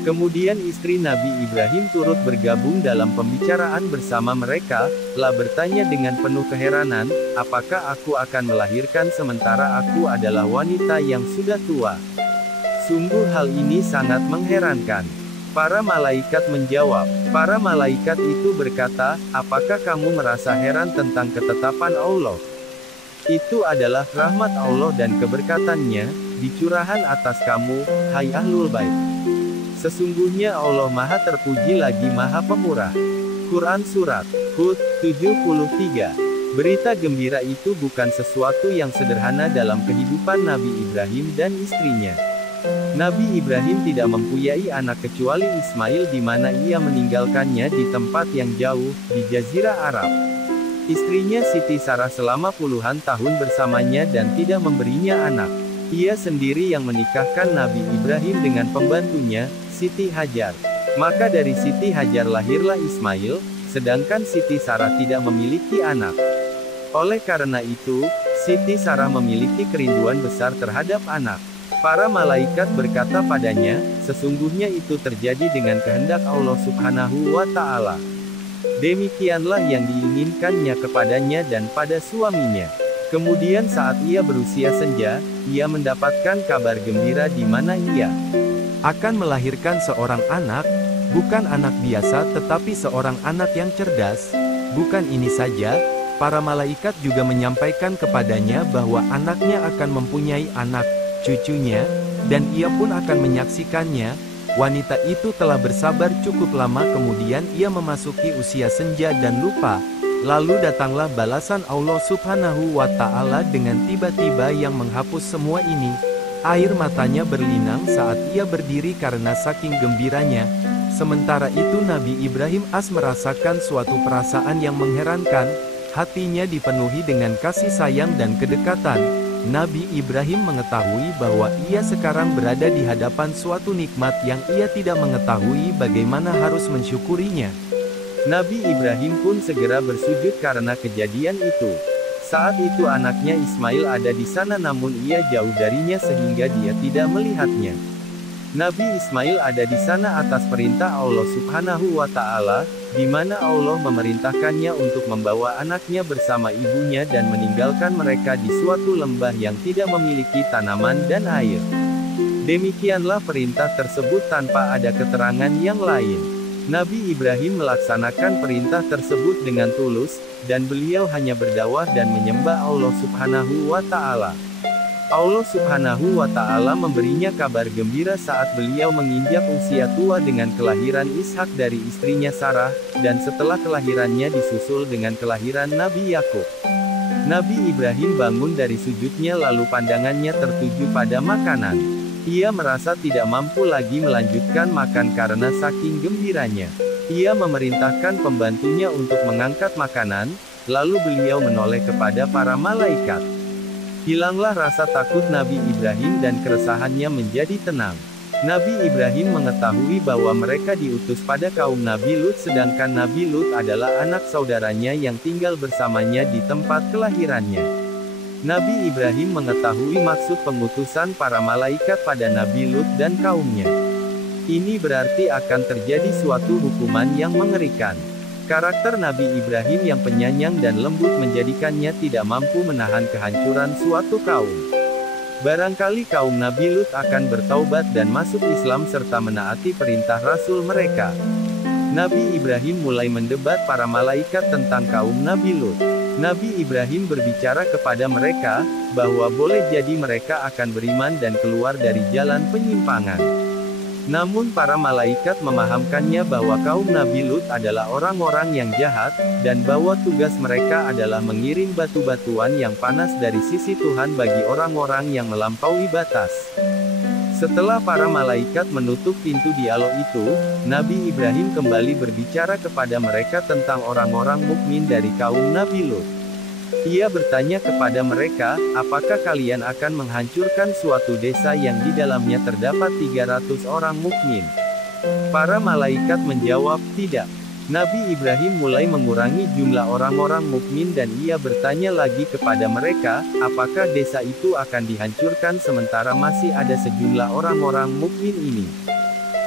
Kemudian istri Nabi Ibrahim turut bergabung dalam pembicaraan bersama mereka, lah bertanya dengan penuh keheranan, "Apakah aku akan melahirkan sementara aku adalah wanita yang sudah tua?" Sungguh hal ini sangat mengherankan. Para malaikat menjawab. Para malaikat itu berkata, "Apakah kamu merasa heran tentang ketetapan Allah? Itu adalah rahmat Allah dan keberkatannya, dicurahkan atas kamu, hai Ahlul Bait." Sesungguhnya Allah Maha Terpuji lagi Maha Pemurah. Quran Surat Hud 73. Berita gembira itu bukan sesuatu yang sederhana dalam kehidupan Nabi Ibrahim dan istrinya. Nabi Ibrahim tidak mempunyai anak kecuali Ismail di mana ia meninggalkannya di tempat yang jauh, di Jazirah Arab. Istrinya Siti Sarah selama puluhan tahun bersamanya dan tidak memberinya anak. Ia sendiri yang menikahkan Nabi Ibrahim dengan pembantunya, Siti Hajar. Maka dari Siti Hajar lahirlah Ismail, sedangkan Siti Sarah tidak memiliki anak. Oleh karena itu, Siti Sarah memiliki kerinduan besar terhadap anak. Para malaikat berkata padanya, sesungguhnya itu terjadi dengan kehendak Allah Subhanahu wa Ta'ala. Demikianlah yang diinginkannya kepadanya dan pada suaminya. Kemudian saat ia berusia senja, ia mendapatkan kabar gembira di mana ia akan melahirkan seorang anak, bukan anak biasa tetapi seorang anak yang cerdas. Bukan ini saja, para malaikat juga menyampaikan kepadanya bahwa anaknya akan mempunyai anak, cucunya, dan ia pun akan menyaksikannya. Wanita itu telah bersabar cukup lama kemudian ia memasuki usia senja dan lupa. Lalu datanglah balasan Allah Subhanahu wa Ta'ala dengan tiba-tiba yang menghapus semua ini. Air matanya berlinang saat ia berdiri karena saking gembiranya. Sementara itu Nabi Ibrahim merasakan suatu perasaan yang mengherankan. Hatinya dipenuhi dengan kasih sayang dan kedekatan. Nabi Ibrahim mengetahui bahwa ia sekarang berada di hadapan suatu nikmat yang ia tidak mengetahui bagaimana harus mensyukurinya. Nabi Ibrahim pun segera bersujud karena kejadian itu. Saat itu anaknya Ismail ada di sana namun ia jauh darinya sehingga dia tidak melihatnya. Nabi Ismail ada di sana atas perintah Allah Subhanahu wa Ta'ala, di mana Allah memerintahkannya untuk membawa anaknya bersama ibunya dan meninggalkan mereka di suatu lembah yang tidak memiliki tanaman dan air. Demikianlah perintah tersebut tanpa ada keterangan yang lain. Nabi Ibrahim melaksanakan perintah tersebut dengan tulus, dan beliau hanya berdakwah dan menyembah Allah Subhanahu wa Ta'ala. Allah Subhanahu wa Ta'ala memberinya kabar gembira saat beliau menginjak usia tua dengan kelahiran Ishak dari istrinya Sarah, dan setelah kelahirannya disusul dengan kelahiran Nabi Yakub. Nabi Ibrahim bangun dari sujudnya lalu pandangannya tertuju pada makanan. Ia merasa tidak mampu lagi melanjutkan makan karena saking gembiranya. Ia memerintahkan pembantunya untuk mengangkat makanan, lalu beliau menoleh kepada para malaikat. Hilanglah rasa takut Nabi Ibrahim dan keresahannya menjadi tenang. Nabi Ibrahim mengetahui bahwa mereka diutus pada kaum Nabi Lut sedangkan Nabi Lut adalah anak saudaranya yang tinggal bersamanya di tempat kelahirannya. Nabi Ibrahim mengetahui maksud pengutusan para malaikat pada Nabi Lut dan kaumnya. Ini berarti akan terjadi suatu hukuman yang mengerikan. Karakter Nabi Ibrahim yang penyayang dan lembut menjadikannya tidak mampu menahan kehancuran suatu kaum. Barangkali kaum Nabi Lut akan bertaubat dan masuk Islam serta menaati perintah Rasul mereka. Nabi Ibrahim mulai mendebat para malaikat tentang kaum Nabi Lut. Nabi Ibrahim berbicara kepada mereka, bahwa boleh jadi mereka akan beriman dan keluar dari jalan penyimpangan. Namun para malaikat memahamkannya bahwa kaum Nabi Lut adalah orang-orang yang jahat, dan bahwa tugas mereka adalah mengirim batu-batuan yang panas dari sisi Tuhan bagi orang-orang yang melampaui batas. Setelah para malaikat menutup pintu dialog itu, Nabi Ibrahim kembali berbicara kepada mereka tentang orang-orang mukmin dari kaum Nabi Lut. Ia bertanya kepada mereka, apakah kalian akan menghancurkan suatu desa yang di dalamnya terdapat 300 orang mukmin? Para malaikat menjawab, tidak. Nabi Ibrahim mulai mengurangi jumlah orang-orang mukmin dan ia bertanya lagi kepada mereka, apakah desa itu akan dihancurkan sementara masih ada sejumlah orang-orang mukmin ini?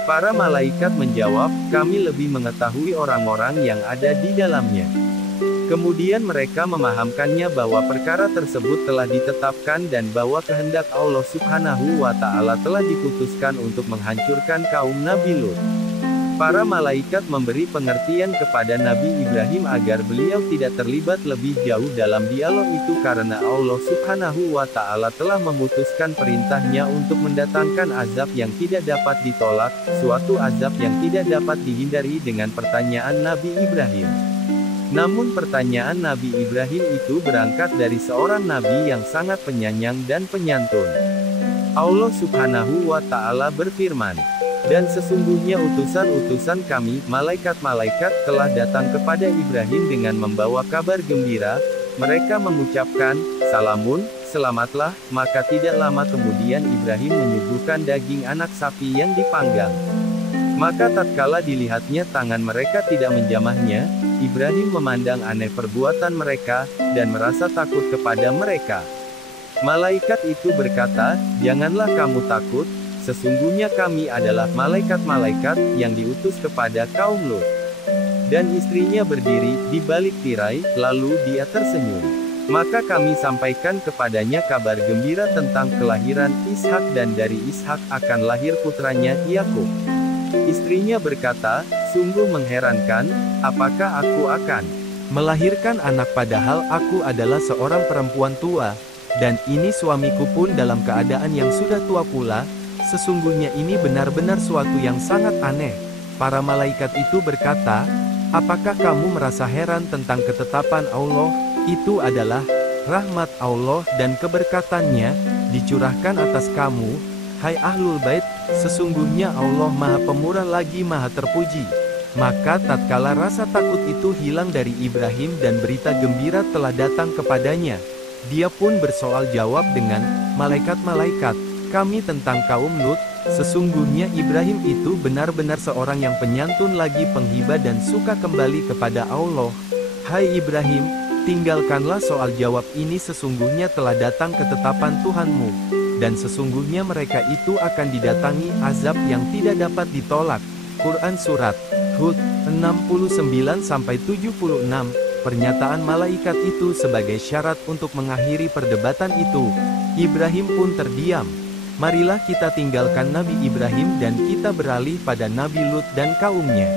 Para malaikat menjawab, kami lebih mengetahui orang-orang yang ada di dalamnya. Kemudian mereka memahamkannya bahwa perkara tersebut telah ditetapkan dan bahwa kehendak Allah Subhanahu wa Ta'ala telah diputuskan untuk menghancurkan kaum Nabi Lut. Para malaikat memberi pengertian kepada Nabi Ibrahim agar beliau tidak terlibat lebih jauh dalam dialog itu karena Allah Subhanahu wa Ta'ala telah memutuskan perintahnya untuk mendatangkan azab yang tidak dapat ditolak, suatu azab yang tidak dapat dihindari dengan pertanyaan Nabi Ibrahim. Namun pertanyaan Nabi Ibrahim itu berangkat dari seorang nabi yang sangat penyayang dan penyantun. Allah Subhanahu wa Ta'ala berfirman, "Dan sesungguhnya utusan-utusan kami, malaikat-malaikat, telah datang kepada Ibrahim dengan membawa kabar gembira. Mereka mengucapkan, 'Salamun, selamatlah.' Maka tidak lama kemudian Ibrahim menyuguhkan daging anak sapi yang dipanggang. Maka tatkala dilihatnya tangan mereka tidak menjamahnya, Ibrahim memandang aneh perbuatan mereka, dan merasa takut kepada mereka. Malaikat itu berkata, 'Janganlah kamu takut. Sesungguhnya kami adalah malaikat-malaikat yang diutus kepada kaum Lut.' Dan istrinya berdiri di balik tirai, lalu dia tersenyum. Maka kami sampaikan kepadanya kabar gembira tentang kelahiran Ishak dan dari Ishak akan lahir putranya Yakub. Istrinya berkata, 'Sungguh mengherankan, apakah aku akan melahirkan anak padahal aku adalah seorang perempuan tua, dan ini suamiku pun dalam keadaan yang sudah tua pula. Sesungguhnya ini benar-benar suatu yang sangat aneh.' Para malaikat itu berkata, 'Apakah kamu merasa heran tentang ketetapan Allah? Itu adalah rahmat Allah dan keberkatannya dicurahkan atas kamu, hai ahlul bait. Sesungguhnya Allah Maha Pemurah lagi Maha Terpuji.' Maka tatkala rasa takut itu hilang dari Ibrahim dan berita gembira telah datang kepadanya, dia pun bersoal jawab dengan malaikat-malaikat, 'Kami tentang kaum Lut, sesungguhnya Ibrahim itu benar-benar seorang yang penyantun lagi penghibah dan suka kembali kepada Allah. Hai Ibrahim, tinggalkanlah soal jawab ini, sesungguhnya telah datang ketetapan Tuhanmu, dan sesungguhnya mereka itu akan didatangi azab yang tidak dapat ditolak.'" Quran Surat Hud 69-76. Pernyataan malaikat itu sebagai syarat untuk mengakhiri perdebatan itu. Ibrahim pun terdiam. Marilah kita tinggalkan Nabi Ibrahim dan kita beralih pada Nabi Lut dan kaumnya.